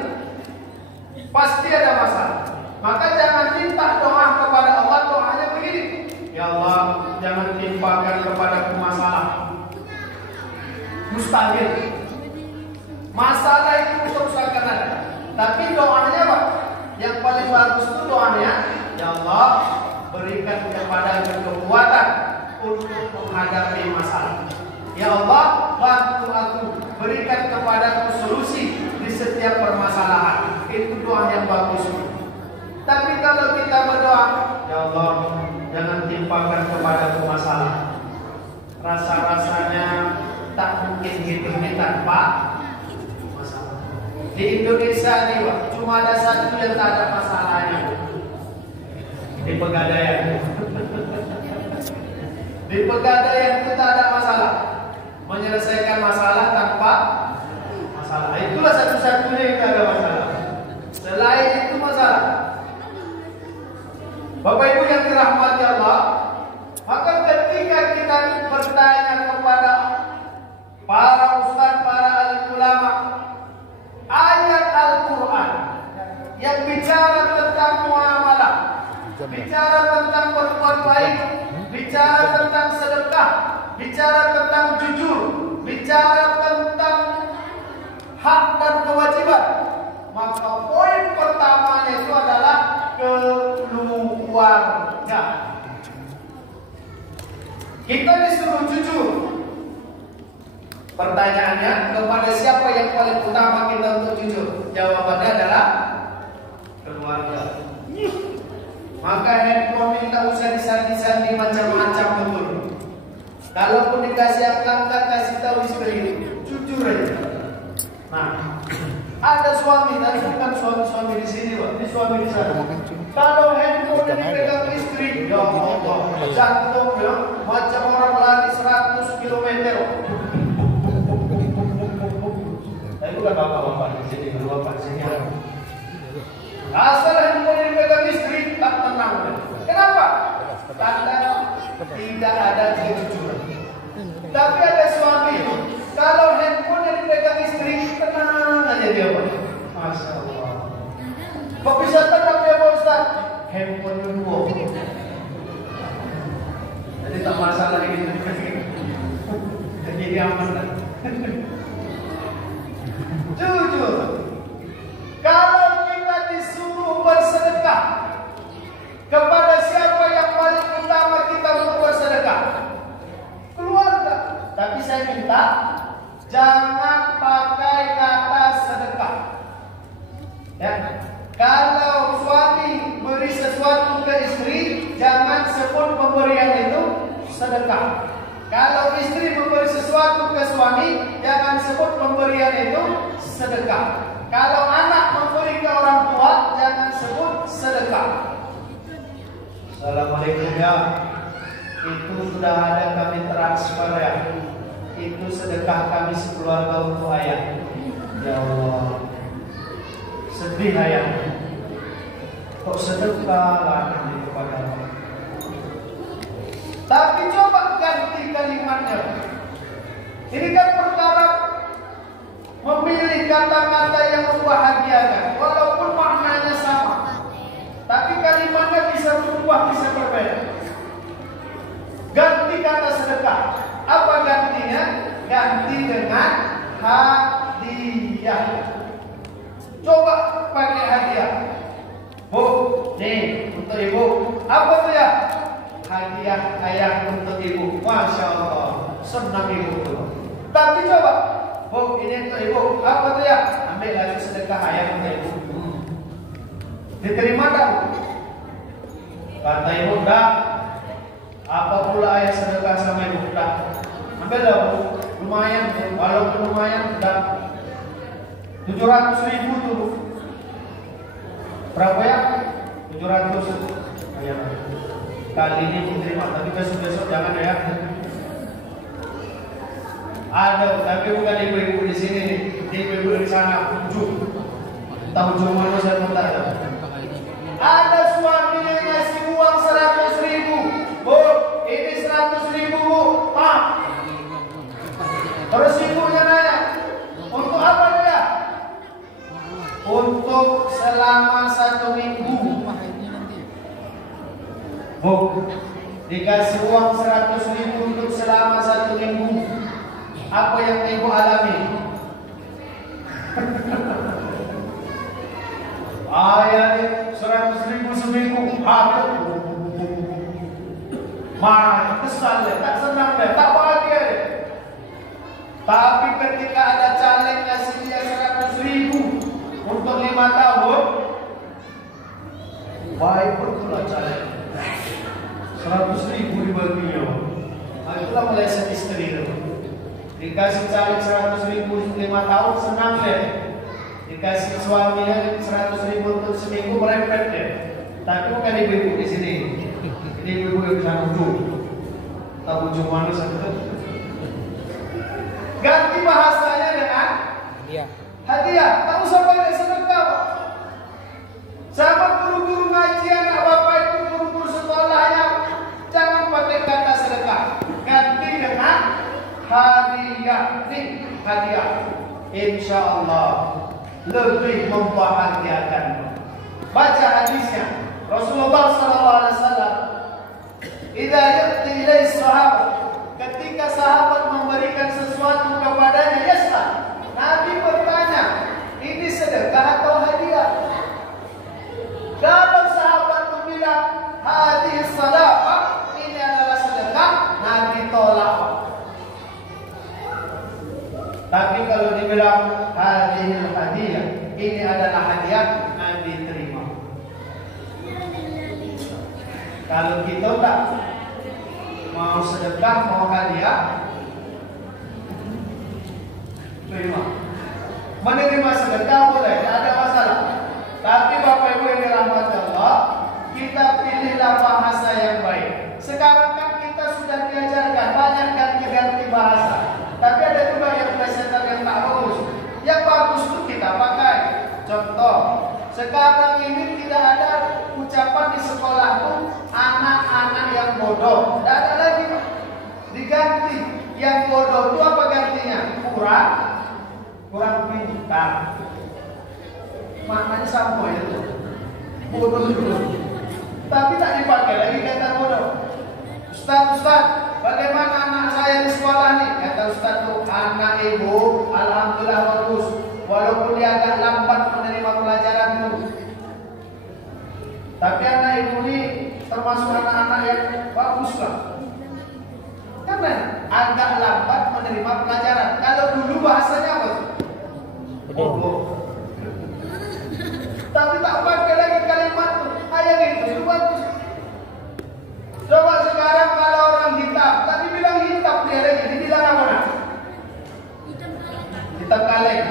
Pasti ada masalah. Maka jangan minta doa kepada Allah. Doanya begini, ya Allah, jangan timpakan kepadaku masalah. Mustahil. Masalah itu terus akan ada. Tapi doanya apa? Yang paling bagus itu doanya, ya Allah, berikan kepada kekuatan untuk menghadapi masalah. Ya Allah, bantu aku, berikan kepadaku solusi di setiap permasalahan. Itu doa yang bagus. Tapi kalau kita berdoa, ya Allah, jangan timpakan kepadaku masalah. Rasa-rasanya tak mungkin hidup ini tanpa masalah. Di Indonesia ini, Pak, cuma ada satu yang tak ada masalahnya. Di Pegadaian. Di Pegadaian itu tak ada masalah. Menyelesaikan masalah tanpa masalah. Itulah satu-satunya yang tak ada masalah. Selain itu masalah. Bapak Ibu yang dirahmati Allah, maka ketika kita bertanya kepada para ustaz, para alim ulama, ayat Al-Quran yang bicara tentang muamalah, bicara tentang berbuat baik, bicara tentang sedekah, bicara tentang jujur, bicara tentang hak dan kewajiban, maka poin pertamanya itu adalah keluarga. Kita disuruh jujur. Pertanyaannya, kepada siapa yang paling utama kita untuk jujur? Jawabannya adalah keluarga. Maka handphone ini tak usah disandi-sandi macam-macam betul. Kalaupun dikasih angkat, kasih tahu istri, jujur aja. Nah, ada suami, tapi bukan suami-suami di sini, Pak. Ini suami di sana. Kalau handphone handphone yang dipegang istri, ya Allah, jantung ya, macam orang lari 100 km. Tapi bukan bapak-bapak di sini, bapak di sini. Asal handphone yang dipegang istri tak tenang. Kenapa? Tanda tidak ada kejujuran. Tapi ada suami, kalau handphone yang dipegang istri, tenang aja dia, Pak. Masya Allah. Kok bisa tenang ya Pak Ustaz? Handphone dulu. Jadi tak masalah gitu. Jadi aman. Jujur, kalau kita disuruh bersedekah kepada siapa yang paling utama kita untuk bersedekah? Keluarga. Tapi saya minta jangan pakai kata sedekah. Ya. Kalau suami beri sesuatu ke istri, jangan sebut pemberian itu sedekah. Kalau istri memberi sesuatu ke suami, jangan sebut pemberian itu sedekah. Kalau anak memberi ke orang tua, jangan sebut sedekah. Assalamualaikum ya. Itu sudah ada kami transfer ya. Itu sedekah kami sekeluarga untuk ayah. Ya Allah, sedih ayah. Kok sedekah lagi kepada Allah. Tapi coba ganti kalimatnya. Ini kan perkara memilih kata-kata yang membahagiakan, walaupun maknanya sama, tapi kalimatnya bisa berubah, bisa berbeda. Ganti kata sedekah. Apa gantinya? Ganti dengan hadiah. Coba pakai hadiah. Bu, nih untuk ibu. Apa tuh ya? Hadiah ayah untuk ibu. Masya Allah, senang ibu. Tapi coba, bu, ini untuk ibu. Apa tuh ya? Ambil lagi sedekah ayah untuk ibu. Diterima tak? Kata ibu, dah. Apa pula ayah sedekah sama ibu? Dah. Ambil lah, bu. Lumayan, walaupun lumayan, dah. 700.000 tuh, bu. Berapa ya? 700. Ya. Kali ini diterima, tapi besok-besok jangan ya. Ada, tapi bukan ibu-ibu di sini, ibu-ibu di sana, ujung. Tahu ujung mana saya mau tahu. Ada suami yang ngasih uang 100.000. Bu, ini 100.000 bu. Pak. Terus ibunya nanya, untuk apa dia? Untuk selama 1 minggu. Bu, dikasih uang 100.000 untuk selama 1 minggu. Apa yang ibu alami? Ayah 100.000 seminggu. Habis. Marah, kesal, tak senang, tak bahagia. Tapi ketika ada caleg ngasih dia 100.000 untuk 5 tahun, baik betul caleg. 100.000 dibaginya. Nah, itulah meleset istri itu. Dikasih caleg 100.000 untuk 5 tahun, senang deh. Dikasih suaminya 100.000 untuk seminggu, merepet deh. Tapi bukan ibu-ibu di sini. Ini ibu-ibu yang bisa ujung. Tahu ujung mana satu? Ganti bahasanya dengan hadiah. Tak usah pakai sedekah. Sama guru-guru ngaji anak bapak itu, guru-guru sekolahnya, jangan pakai kata sedekah. Ganti dengan hadiah. Nih, hadiah. Insya Allah lebih membahagiakan. Baca hadisnya. Rasulullah SAW, idza yaqti ilai sahabat, ketika sahabat memberikan sesuatu kepadanya, yas'al. Nabi bertanya, ini sedekah atau hadiah? Kalau sahabat itu bilang hadis sadaqah, ini adalah sedekah, Nabi tolak. Tapi kalau dibilang hadis hadiah, ini adalah hadiah, Nabi terima. Kalau kita tak mau sedekah, mau hadiah, terima. Menerima sedekah boleh, tidak ada masalah. Tapi Bapak Ibu yang dirahmati Allah, kita kita pilihlah bahasa yang baik. Sekarang kan kita sudah diajarkan banyak ganti-ganti bahasa. Tapi ada juga yang presetan yang tak bagus. Yang bagus itu kita pakai. Contoh, sekarang ini tidak ada ucapan di sekolah itu anak-anak yang bodoh. Tidak ada lagi, Pak. Diganti. Yang bodoh itu apa gantinya? Kurang pintar. Maknanya sama itu. Bodoh itu. Tapi tak dipakai lagi kata bodoh. Ustaz, bagaimana anak saya di sekolah nih? Kata Ustaz tuh, anak ibu alhamdulillah bagus. Walaupun dia agak lambat menerima pelajaran itu. Tapi anak ibu ini termasuk anak-anak yang bagus lah. Karena agak lambat menerima pelajaran. Kalau dulu bahasanya apa? Bodoh. Tapi tak pakai lagi kalimat itu. Ayat itu bagus. Coba sekarang kalau orang hitam, tadi bilang hitam dia lagi, dibilang apa nak? Hitam kaleng.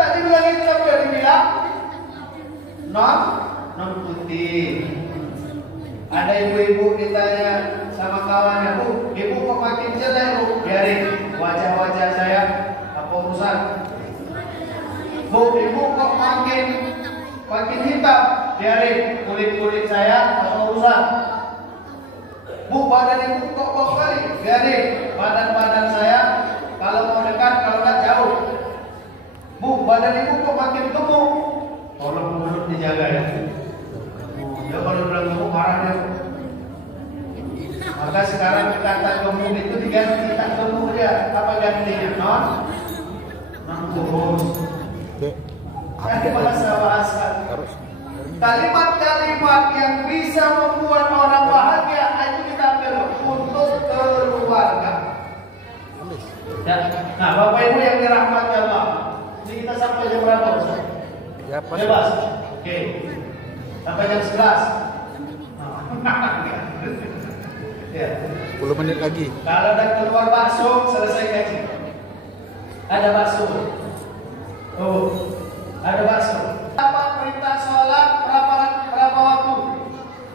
Tadi bilang hitam dia dibilang non putih. Ada ibu-ibu ditanya sama kawannya, Bu, ibu kok makin jelek, Bu? Biarin wajah-wajah saya, apa urusan? Bu, ibu kok makin hitam? Biarin kulit saya, apa urusan? Bu, badan ibu kok kali? Biarin badan saya, kalau mau dekat, kalau tak jauh. Bu, badan ibu kok makin gemuk? Tolong mulut dijaga ya. Ya kalau bilang gemuk marah dia. Maka sekarang kata gemuk itu diganti tak gemuk dia. Apa gantinya? Non kurus. Bahasa. Kalimat-kalimat yang bisa membuat orang bahagia itu kita ambil untuk keluarga. Ya. Nah, Bapak Ibu yang dirahmati Allah, ini kita sampai jam berapa, Ustaz? Ya, bebas. Oke. Sampai jam 11. Ya. 10 menit lagi. Kalau ada keluar bakso, selesai gaji. Ada bakso. Oh, ada bakso. Apa perintah sholat berapa waktu?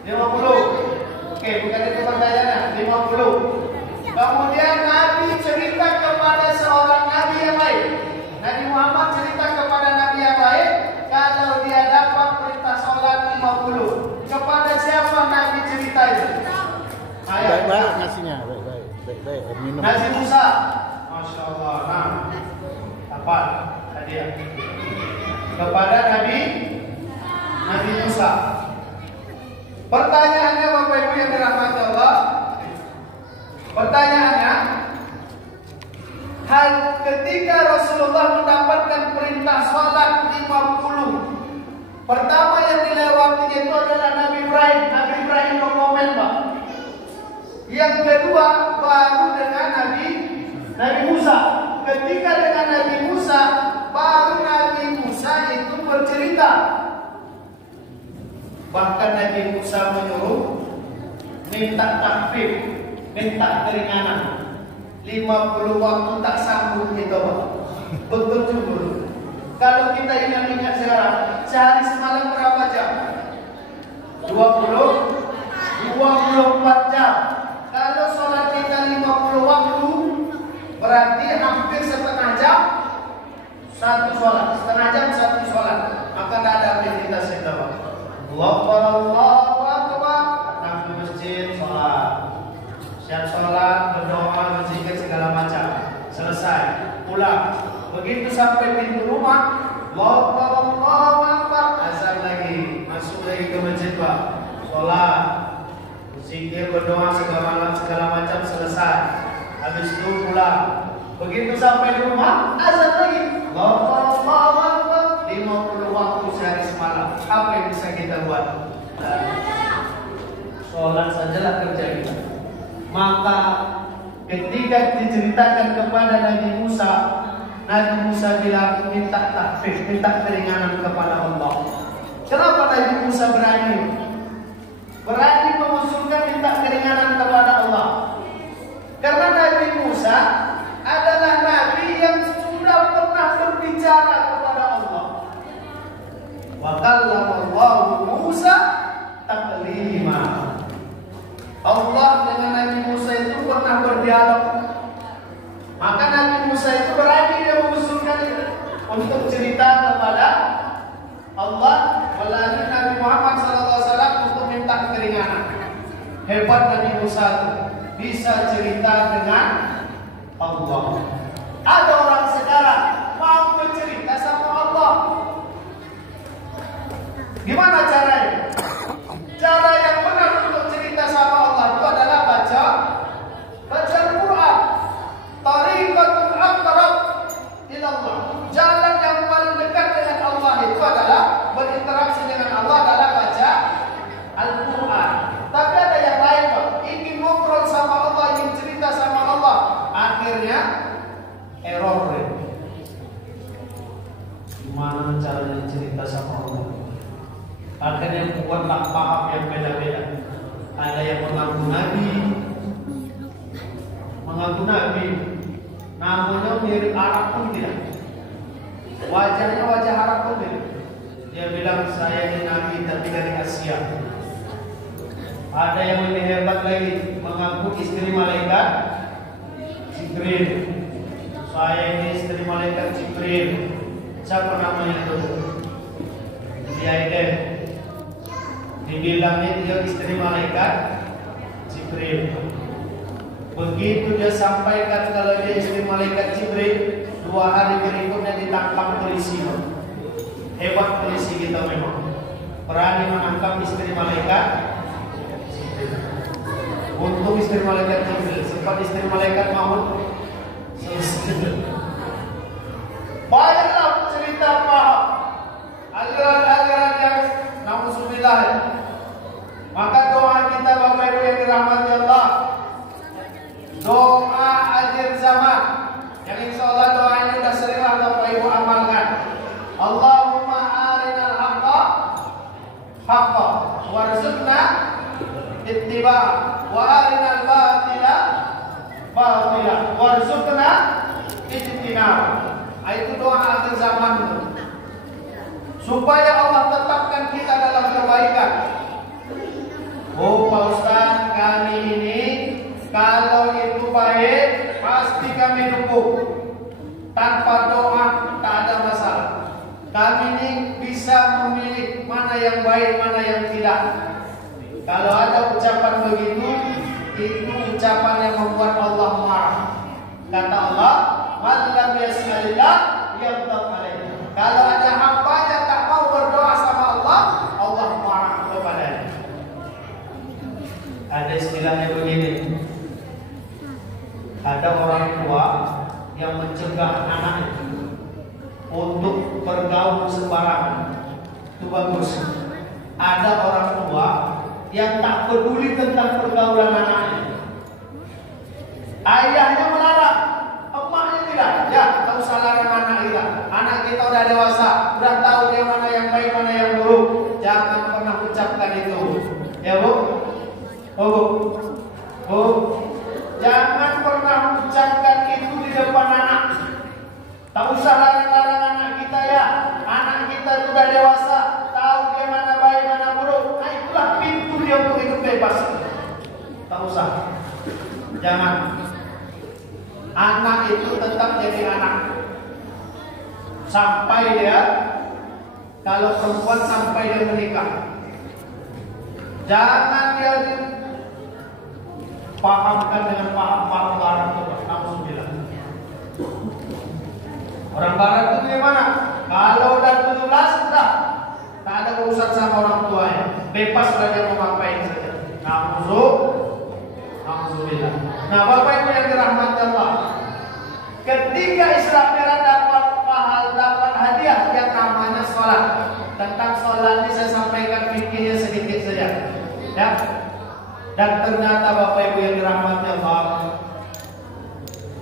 50. Oke, bukan itu pertanyaannya. 50. Kemudian Nabi cerita kepada seorang Nabi yang lain. Nabi Muhammad cerita kepada Nabi yang lain kalau dia dapat perintah sholat 50. Kepada siapa Nabi cerita itu? Baik-baik nasinya, baik-baik. Minum. Nabi Musa. Masya Allah. Nah, apa? Hadiah. Kepada Nabi Musa. Pertanyaannya Bapak Ibu yang dirahmati Allah. Pertanyaannya, ketika Rasulullah mendapatkan perintah sholat 50, pertama yang dilewati itu adalah Nabi Ibrahim. Nabi Ibrahim komen, Pak. Yang kedua baru dengan Nabi Musa. Ketika dengan Nabi Musa, baru Nabi Musa itu bercerita. Bahkan Nabi Musa menyuruh minta takfif, minta keringanan. 50 waktu tak sanggup kita, Pak. Betul. Kalau kita ingat sekarang, sehari semalam berapa jam? 24 jam. Kalau sholat kita 50 waktu, berarti hampir setengah jam satu sholat. Setengah jam satu sholat. Maka tidak ada aktivitas kita, Pak. Allahu Akbar, datang ke masjid, sholat. Siap sholat, berdoa, berzikir segala macam. Selesai, pulang. Begitu sampai pintu rumah, Allahu Akbar, azan lagi. Masuk lagi ke masjid, Pak. Sholat, berzikir, berdoa segala macam, selesai. Habis itu pulang. Begitu sampai di rumah, azan lagi. Allahu Akbar, 50 waktu sehari semalam. Apa yang bisa kita buat? Sholat sajalah kerja kita. Maka ketika diceritakan kepada Nabi Musa bilang minta takfif, minta keringanan kepada Allah. Kenapa Nabi Musa berani mengusulkan minta keringanan kepada Allah? Karena Nabi Musa adalah Nabi yang sudah pernah berbicara kepada Allah. Wa kallama Allahu Musa Maka Nabi Musa itu berani dia mengusulkan itu untuk cerita kepada Allah melalui Nabi Muhammad SAW untuk minta keringanan. Hebat Nabi Musa itu bisa cerita dengan Allah. Ada orang sekarang mau bercerita sama Allah. Gimana caranya? Cara yang benar untuk cerita sama Allah itu adalah baca Al-Quran. Tariqatul aqrab ila Allah. Jalan yang paling dekat dengan Allah itu adalah berinteraksi dengan Allah adalah baca Al-Quran. Tapi ada yang lain, Pak. Ingin ngobrol sama Allah, ingin cerita sama Allah, akhirnya error. Gimana caranya cerita sama Allah? Akhirnya buat tak paham yang beda-beda. Ada yang mengaku Nabi, namanya mirip Arab pun tidak, wajahnya wajah Arab pun tidak. Dia bilang saya ini Nabi tapi dari Asia. Ada yang lebih hebat lagi, mengaku istri malaikat Jibril. Saya ini istri malaikat Jibril. Siapa namanya itu? Dia itu dibilangnya dia istri malaikat Jibril. Begitu dia sampaikan kalau dia istri malaikat Jibril, 2 hari berikutnya ditangkap polisi. Hebat polisi kita memang, berani menangkap istri malaikat Jibril. Untung istri malaikat Jibril, sempat istri malaikat maut selesai. Banyaklah cerita paham, aliran-aliran yang naudzubillah. Maka doa kita Bapak Ibu yang dirahmati Allah, doa akhir zaman yang insyaallah doa ini sudah seringlah Bapak Ibu amalkan. Allahumma arinal haqqa haqqa warzuqna ittiba' wa arinal batila batila warzuqna ijtinab. Itu doa akhir zaman supaya Allah tetapkan kita dalam kebaikan. Oh Pak Ustaz, kami ini kalau itu baik pasti kami dukung. Tanpa doa tak ada masalah. Kami ini bisa memilih mana yang baik, mana yang tidak. Kalau ada ucapan begitu, itu ucapan yang membuat Allah marah. Kata Allah, "Man lam yas'alillah yaghdab alaih." Kalau ada hamba yang tak mau berdoa sama Allah, Allah marah kepadanya. Ada istilahnya begini. Ada orang tua yang mencegah anaknya untuk bergaul sembarangan. Itu bagus. Ada orang tua yang tak peduli tentang pergaulan anaknya. Ayahnya melarang, emaknya tidak. Ya, tak usah larang anak kita. Anak kita udah dewasa, udah tahu dia mana yang baik, mana yang buruk. Jangan pernah ucapkan itu. Ya Bu? Oh Bu? Bu? Jangan pernah ucapkan itu di depan anak. Tak usah larang-larang anak kita ya. Anak kita sudah dewasa, tahu dia mana baik, mana buruk. Nah itulah pintu dia untuk hidup bebas. Tak usah. Jangan. Anak itu tetap jadi anak. Sampai dia, kalau perempuan sampai dia menikah. Jangan dia pahamkan dengan paham-paham barat itu. Orang barat itu gimana? Kalau udah 17 sudah tak ada urusan sama orang tuanya, bebas lah dia mau ngapain saja. Alhamdulillah. Nah Bapak Ibu yang dirahmati Allah, ketika Islam Merah dapat hadiah yang namanya sholat. Tentang sholat ini saya sampaikan fikihnya sedikit saja, ya. Dan ternyata Bapak Ibu yang dirahmati Allah,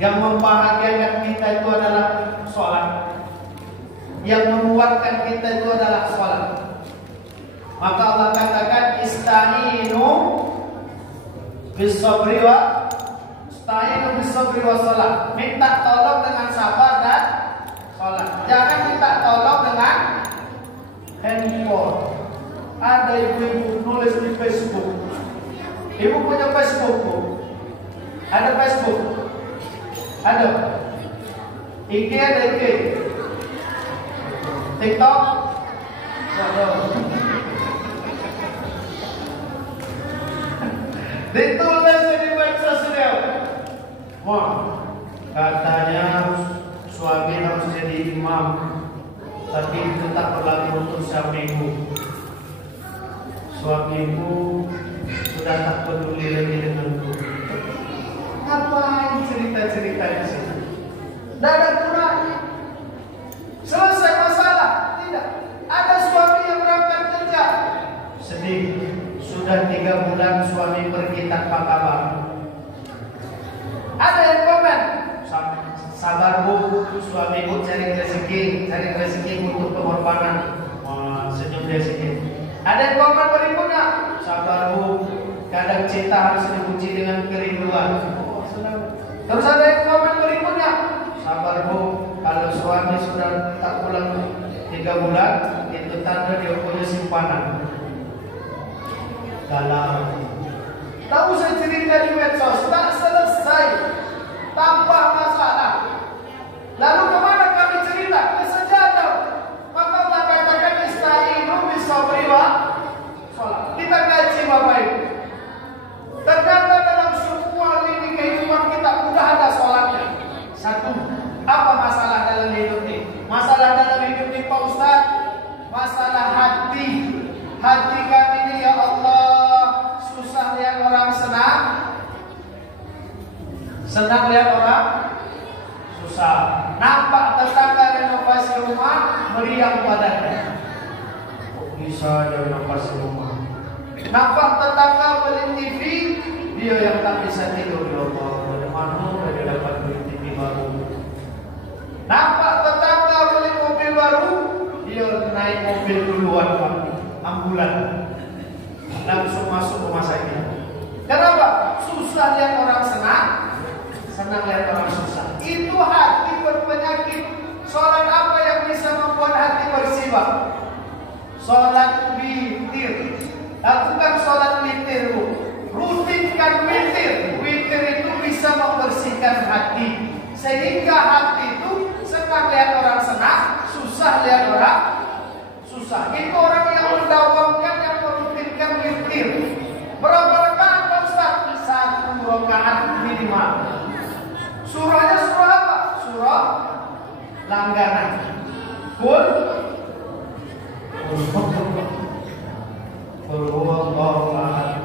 yang membahagiakan kita itu adalah sholat. Yang memuatkan kita itu adalah sholat. Maka Allah katakan ista'inu bisabri wa sholat. Minta tolong dengan sabar dan sholat. Jangan minta tolong dengan handphone. Ada ibu-ibu nulis di Facebook. Ibu punya Facebook, Bu? Ada Facebook? Ada. IG ada IG. TikTok. Ditulis di medsos dia. Wah, katanya suami harus jadi imam, tapi itu tak berlaku untuk suamiku. Suamiku sudah tak peduli lagi denganku. Ngapain cerita-cerita di sini? Tidak ada gunanya. Selesai masalah? Tidak. Ada suami yang berangkat kerja. Sedih. Sudah 3 bulan suami pergi tanpa kabar. Ada yang komen, sabar bu, suamiku cari rezeki untuk pengorbanan. Senyum dia sedikit. Ada yang komen berikutnya, sabar bu, kadang cinta harus diuji dengan kerinduan. Terus ada yang komen berikutnya, sabar bu, kalau suami sudah tak pulang 3 bulan, itu tanda dia punya simpanan. Kalau tahu saya cerita di medsos, tak selesai, tambah masalah. Lalu kemana kami cerita? Ke sejadah. Maka Allah katakan istainu bisabri wa shalah. Kita kaji Bapak Ibu. Ternyata dalam semua lini kehidupan kita sudah ada sholatnya. Satu, apa masalah dalam hidup ini? Masalah dalam hidup ini Pak Ustaz, masalah hati. Hati kami ini ya Allah, susah lihat orang senang, senang lihat orang susah. Nampak tetangga renovasi rumah, meriang badannya. Kok bisa dia renovasi rumah? Nampak tetangga beli TV, dia yang tak bisa tidur. Ya Allah, dari mana dia dapat beli TV baru? Nampak tetangga beli mobil baru, dia naik mobil duluan Pak, ambulan, langsung masuk rumah sakit. Kenapa? Susah lihat orang senang, senang lihat orang susah. Itu hati berpenyakit. Sholat apa yang bisa membuat hati bersih Pak? Sholat witir. Lakukan sholat witir Bu. Rutinkan witir. Witir itu bisa membersihkan hati, sehingga hati itu senang lihat orang senang, susah lihat orang susah. Itu orang yang mendawamkan, yang merutinkan witir. Berapa rakaat Pak Ustaz? 1 rakaat minimal. Surahnya surah apa? Surah langganan. Qul huwallahu ahad.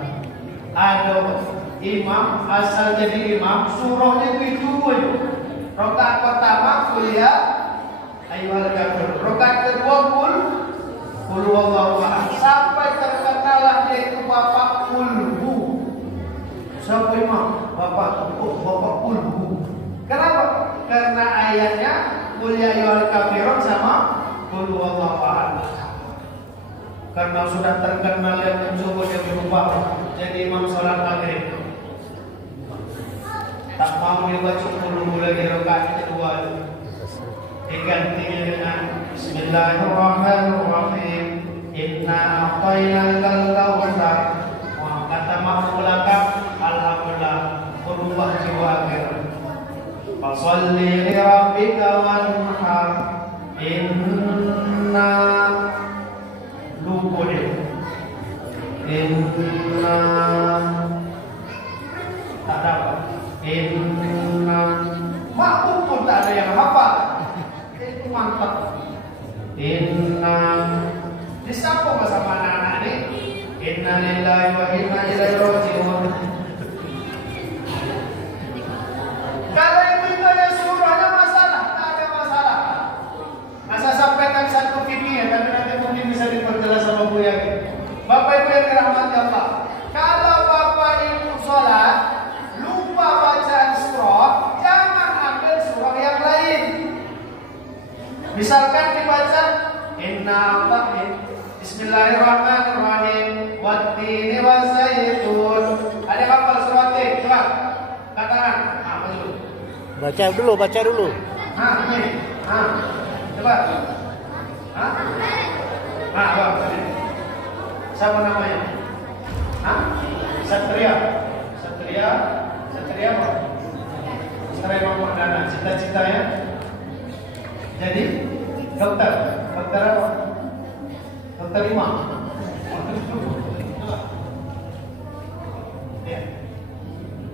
Ada imam asal jadi imam, surahnya itu aja. Rakaat pertama kuliah ayyuhal kafirun. Rakaat kedua qul huwallahu ahad. Sampai terkenalah dia itu Bapak Kulhu. Siapa imam? Bapak Kulhu. Kenapa? Karena ayatnya qul ya ayyuhal kafirun sama qul huwallahu ahad. Karena sudah terkenal yang mencoba dia berubah jadi imam sholat maghrib, tak mau dibaca qul lagi rakaat kedua, digantinya dengan Bismillahirrahmanirrahim. Inna a'tainakal kautsar. Kata makmulaka, alhamdulillah berubah jiwa akhir. Fasholli li rabbika wanhar. Inna lupa deh. Inna tak dapat. Inna makmum pun tak ada yang hafal. Itu mantap. Inna disapa bersama anak-anak ini. Inna lillahi wa inna ilaihi raji'un. Kalau itu ada surahnya masalah, tak ada masalah. Masa sampaikan satu fikih, tapi nanti mungkin bisa diperjelas sama Bu Yakin. Bapak Ibu yang dirahmati Allah, kalau Bapak Ibu sholat lupa bacaan surah, jangan ambil surah yang lain. Misalkan dibaca Inna Bismillahirrahmanirrahim Wattini wazaitun. Ada hafal surah T? Coba katakan. Baca dulu. Ini. Coba. Apa? Siapa namanya? Satria apa? Satria Mardana. Cita-citanya Jadi dokter apa? Dokter imam. Ya.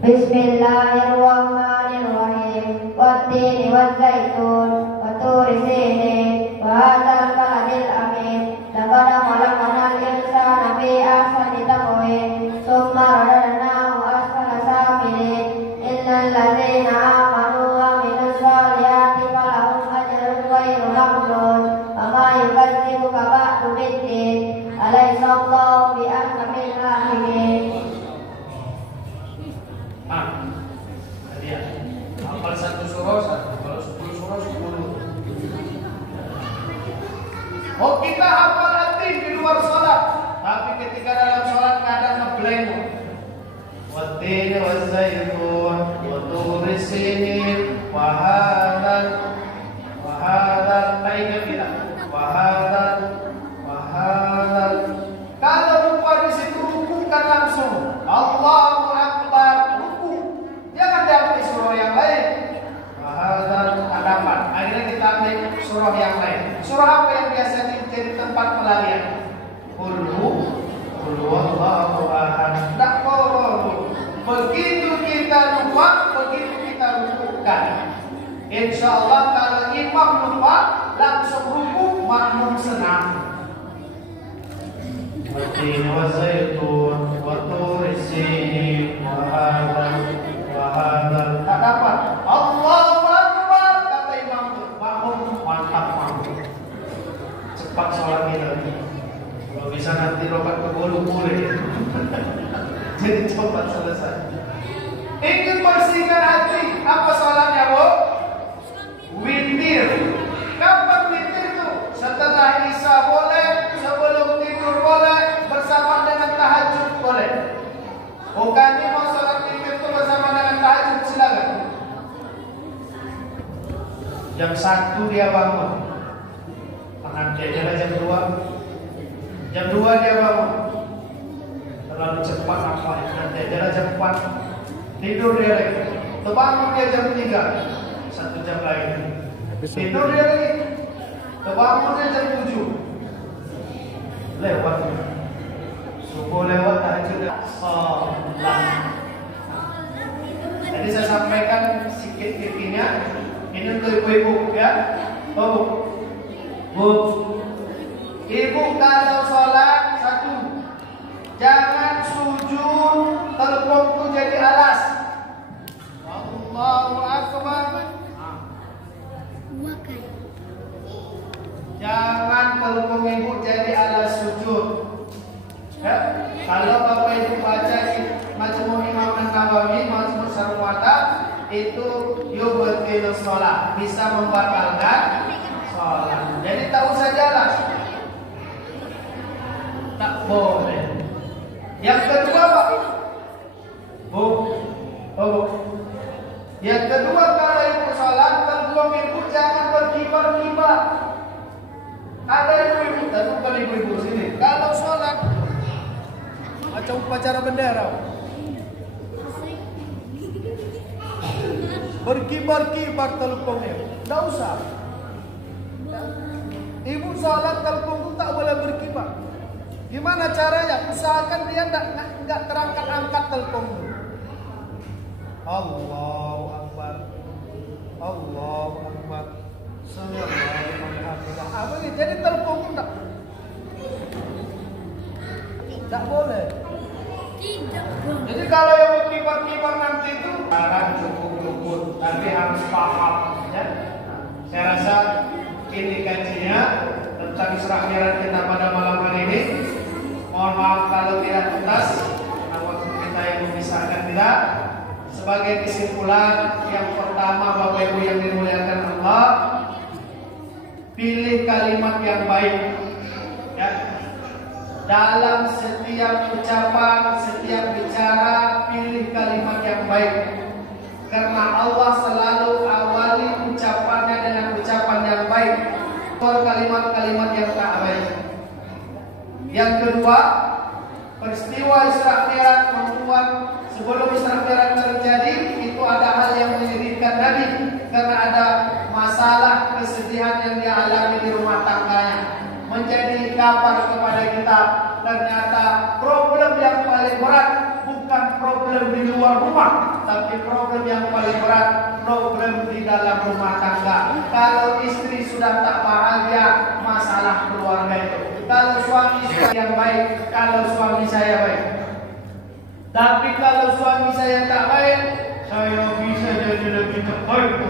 Bismillahirrahmanirrahim. Wattini wazzaitun wa turi sinin wa hadzal baladil amin. Laqad khalaqnal insana fi ahsani taqwim. Tsumma radadnahu asfala safilin. Innal ladzina amanu wa amilus solihati falahum ajrun ghairu mamnun. Wa ma yukadzibuka ba'du biddin. Alaysa Allahu bi ahkamil hakimin. Hadiah. Hafal 1 surah 1, kalau 10 surah 10. Oh, kita hafal hati di luar sholat, tapi ketika dalam sholat kadang ngeblank. Wattini wazzaitun wa turi sinin wa hadzal kalau lupa di situ rukukan langsung. Allahu Akbar, ruku. Jangan diambil surah yang lain. Hadapan. Akhirnya kita ambil surah yang lain. Surah apa yang biasa jadi tempat pelarian? Qul huwallahu ahad. Tak perlu. Begitu kita lupa, begitu kita rukukan. Insyaallah kalau imam lupa langsung ruku, makmum senang. Wattini wazzaitun wa turi sinin wa hadzal. Tak dapat. Allahu Akbar kata imam itu. Makmum mantap makmum. Cepat sholat kita. Kalau bisa nanti rokat ke bulu boleh. Jadi cepat selesai. Ingin bersihkan hati. Apa sholatnya, Bu? Witir. Kapan witir itu? Setelah Isya boleh, sebelum tidur boleh, bersama dengan tahajud boleh. Bukan ini mau sholat witir itu bersama dengan tahajud, silakan. Jam 1 dia bangun. Tangan dia jalan jam 2. Jam 2 dia bangun. Terlalu cepat apa? Nanti jalan jam 4. Tidur dia lagi. Terbangun dia jam 3. 1 jam lagi. Tidur dia lagi. Terbangun dia jam 7. Lewat. Subuh lewat, tahajud sholat. Jadi saya sampaikan sedikit intinya. Ini untuk ibu-ibu ya. Oh, Bu. Ibu kalau sholat 1, jangan sujud terpungku jadi alas. Allahu Akbar. Jangan terpungku ibu jadi alas sujud. Ya? Kalau Bapak Ibu baca Majmu' Imam An-Nawawi, Majmu' Syarh Muwatta, itu yubtilu sholat, bisa membatalkan sholat. Jadi tak usah jalan. Tak boleh. Yang kedua, Pak. Bu. Yang kedua, kalau ibu sholat, kalau ibu jangan berkibar-kibar. Ada ibu-ibu, tapi bukan ibu-ibu sini. Kalau sholat macam upacara bendera, berkibar-kibar telpongnya, tidak usah. Ibu sholat telpong tak boleh berkibar. Gimana caranya? Usahakan dia tidak terangkat-angkat telpong. Allahu Akbar, Allahu Akbar. Apa ini? Jadi telpong tidak boleh. Jadi kalau yang berkibar-kibar nanti itu cukup, tapi harus paham. Ya? Saya rasa ini kajinya tentang Isra Mi'raj kita pada malam hari ini. Mohon maaf kalau tidak tuntas, karena waktu kita yang memisahkan tidak. Sebagai kesimpulan, yang pertama Bapak Ibu yang dimuliakan Allah, pilih kalimat yang baik. Ya. Dalam setiap ucapan, setiap bicara, pilih kalimat yang baik. Karena Allah selalu awali ucapannya dengan ucapan yang baik, kalimat-kalimat yang tak baik. Yang kedua, peristiwa Isra Mi'raj membuat sebelum Isra Mi'raj terjadi itu ada hal yang menyedihkan. meninggikan Nabi karena ada masalah kesedihan yang dia alami di rumah tangganya. Menjadi kabar kepada kita, ternyata problem yang paling berat bukan problem di luar rumah, tapi problem yang paling berat problem di dalam rumah tangga. Kalau istri sudah tak bahagia, masalah keluarga itu. Kalau suami yang baik, kalau suami saya baik. Tapi kalau suami saya tak baik, saya bisa jadi lebih terbaik.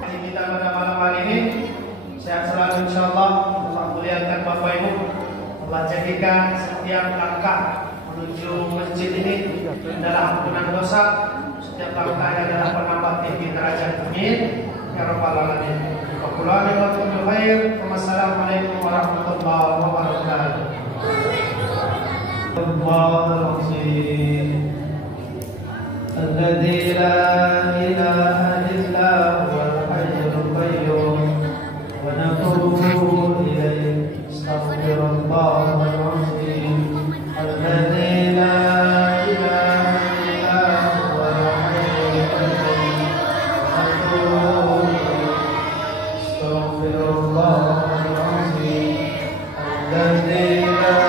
Jadi kita pada malam hari ini sehat selalu insyaallah. Allah muliakan Bapak Ibu. Allah jadikan setiap langkah menuju masjid ini adalah ampunan dosa. Setiap langkahnya adalah penambah tinggi derajat. Amin ya rabbal alamin. Wassalamualaikum warahmatullahi wabarakatuh. الذي لا إله إلا هو الحي القيوم ونتوب إليه استغفر الله العظيم الذي لا إله إلا هو الحي القيوم ونتوب إليه استغفر الله العظيم الذي لا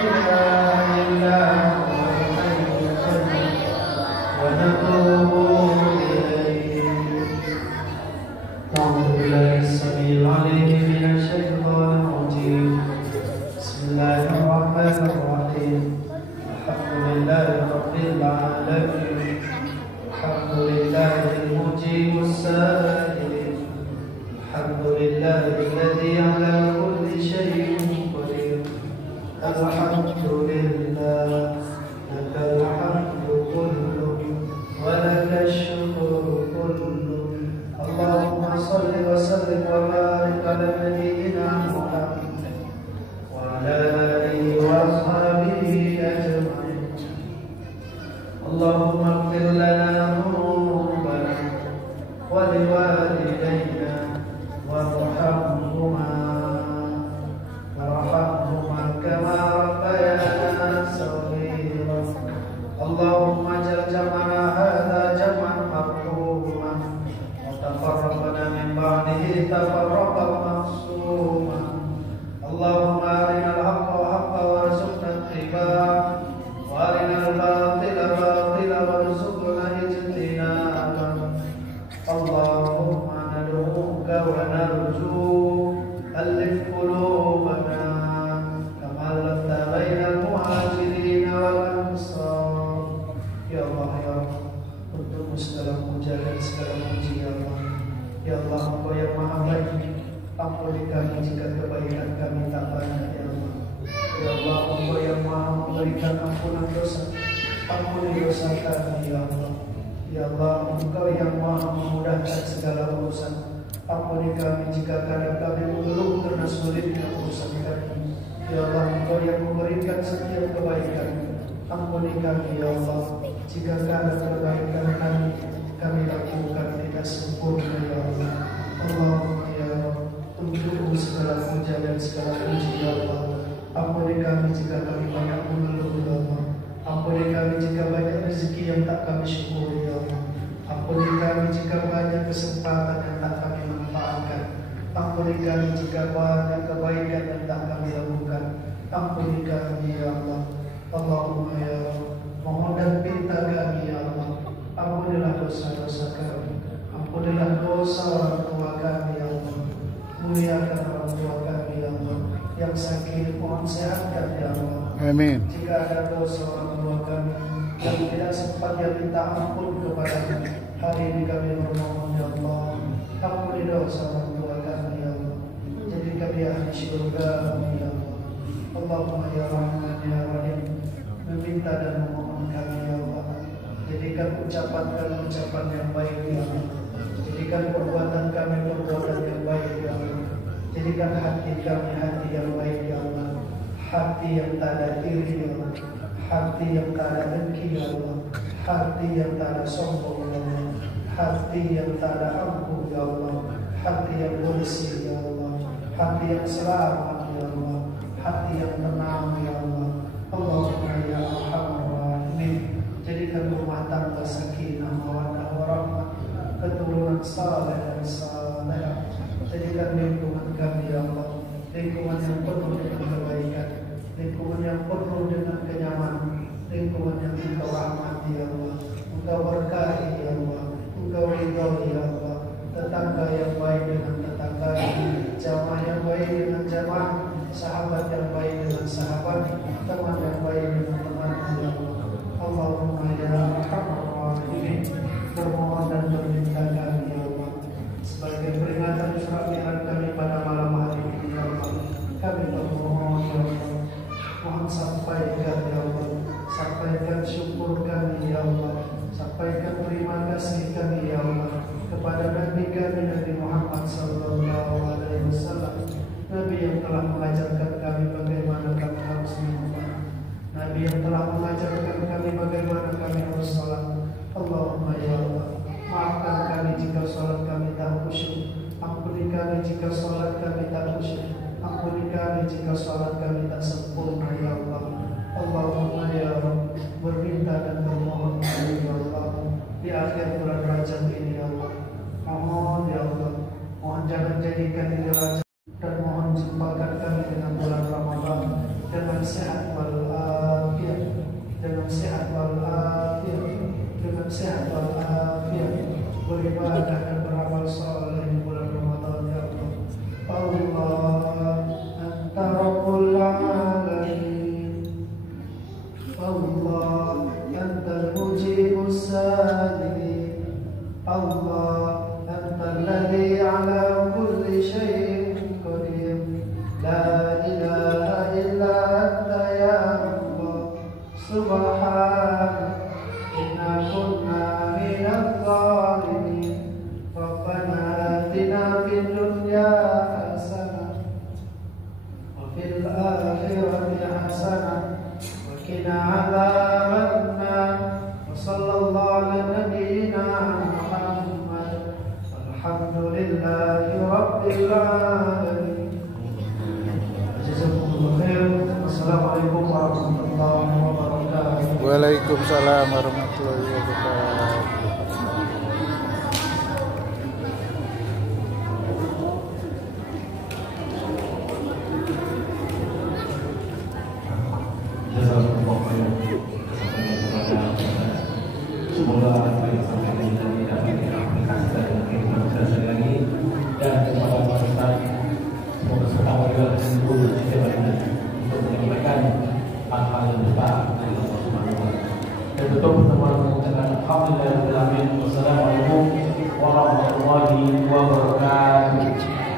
إله إلا هو الحي القيوم ونتوب إليه. أعوذ بالله السميع العليم من الشيطان الرجيم. بسم الله الرحمن الرحيم. الحمد لله رب العالمين. الحمد لله المجيب السائل. الحمد لله الذي على كل شيء قدير. الحمد لله لك الحمد كله ولك الشكر كله. اللهم صل وسلم وبارك على نبينا محمد وعلى آله وأصحابه أجمعين. اللهم اغفر لنا ذنوبنا ولوالدينا وارحمهما كما ربيانا صغيرا. اللهم اجعل جمعنا هذا جمعا مرحوما وتفرقنا من بعده تفرقا معصوما. اللهم أرنا الحق حقا وارزقنا اتباعه وأرنا الباطل باطلا وارزقنا اجتنابه. اللهم ندعوك ونرجوك ألف قلوبنا كما ألفت بين المهاجرين والأنصار. Ya Allah, ya Allah, untukmu segala puja dan segala puji ya Allah. Ya Allah, Engkau yang maha baik, ampuni kami jika kebaikan kami tak banyak ya Allah. Ya Allah, Engkau yang maha memberikan ampunan dosa, ampuni dosa kami ya Allah. Ya Allah, Engkau yang maha memudahkan segala urusan, ampuni kami jika kadang kami mengeluh karena sulitnya urusan kami. Ya Allah, Engkau yang memberikan setiap kebaikan, ampuni kami ya Allah jika kadang kebaikan kami lakukan tidak sempurna ya Allah. Allahumma ya Allah, untukmu segala puja dan segala puji ya Allah. Ampuni kami jika kami banyak mengeluh ya Allah. Ampuni kami jika banyak rezeki yang tak kami syukuri ya Allah. Ampuni kami jika banyak kesempatan yang tak kami manfaatkan. Ampuni kami jika banyak kebaikan yang tak kami lakukan. Ampuni kami ya Allah. Allahumma ya Allah, mohon dan minta kami ya Allah, ampunilah dosa-dosa kami, ampunilah dosa orang tua kami ya Allah, muliakan orang tua kami ya Allah, yang sakit mohon sehatkan ya Allah. Amin. Jika ada dosa orang tua kami yang tidak sempat yang minta ampun kepada kami, hari ini kami bermohon ya Allah, ampuni dosa orang tua kami ya Allah, jadikan dia ahli syurga ya Allah. Allahumma ya Rahman ya Rahim, meminta dan memohon kami ya Allah, jadikan ucapan yang baik ya Allah, jadikan perbuatan kami perbuatan yang baik ya Allah, jadikan hati kami hati yang baik ya Allah, hati yang tak ada iri ya Allah, hati yang tak ada dengki ya Allah, hati yang tak ada sombong ya Allah, hati yang tak ada angkuh ya Allah, hati yang bersih ya Allah, hati yang selamat ya Allah, hati yang tenang ya Allah. Allahumma ya Arhamar Rahimin, jadikan rumah tangga sakinah mawaddah warahmah keturunan saleh dan saleh. Jadikan lingkungan kami ya Allah lingkungan yang penuh dengan kebaikan, lingkungan yang penuh dengan kenyamanan, lingkungan yang Engkau rahmati ya Allah, Engkau berkahi ya Allah, Engkau ridhoi ya Allah. Tetangga yang baik dengan tetangga, jamaah yang baik dengan jamaah, sahabat yang baik dengan sahabat, teman yang baik dengan teman ya Allah. Allahumma ya arhamar rahimin, bermohon dan berminta kami ya Allah sebagai peringatan surat Mi'raj kami pada malam hari ini ya Allah. Kami bermohon ya Allah, mohon sampaikan ya Allah, sampaikan syukur kami ya Allah, sampaikan terima kasih kami ya Allah kepada Nabi kami Nabi Muhammad sallallahu alaihi wasallam, Nabi yang telah mengajarkan kami bagaimana kami harus menyembah, Nabi yang telah mengajarkan kami bagaimana kami harus salat. Allahumma ya Allah, maafkan kami jika salat kami tak khusyuk, ampuni kami jika salat kami tak khusyuk, ampuni kami jika salat kami tak sempurna ya Allah. Allahumma ya Allah, berminta dan bermohon kami ya Allah di akhir bulan Rajab ini ya Allah. Mohon ya Allah, mohon jangan jadikan ini Rajab, dan mohon jumpakan kami dengan bulan Ramadan dengan sehat walafiat, dengan sehat walafiat, dengan sehat walafiat, beribadah dan beramal saleh di bulan Ramadan ya Allah. Allah anta rabbul alamin, Allah antal mujibus salihin, Allah الذي على كل شيء قدير لا إله إلا أنت يا الله سبحانك إنا كنا من الظالمين ربنا آتنا في الدنيا حسنة وفي الآخرة حسنة وقنا عذاب النار وصلى الله على نبينا محمد الحمد لله رب العالمين. Jazakumullah khair. Assalamualaikum warahmatullahi wabarakatuh. Waalaikumsalam warahmatullahi wabarakatuh. Jazakumullah khair. Semoga apa yang sampai ini dapat diaplikasikan dalam kehidupan kita sehari-hari dan kepada para ustaz, semoga serta warga seluruh setiap hari untuk menyampaikan hal-hal yang besar dari Allah Subhanahu wa Ta'ala. Dan tutup pertemuan mengucapkan alhamdulillahirabbil alamin. Wassalamualaikum warahmatullahi wabarakatuh.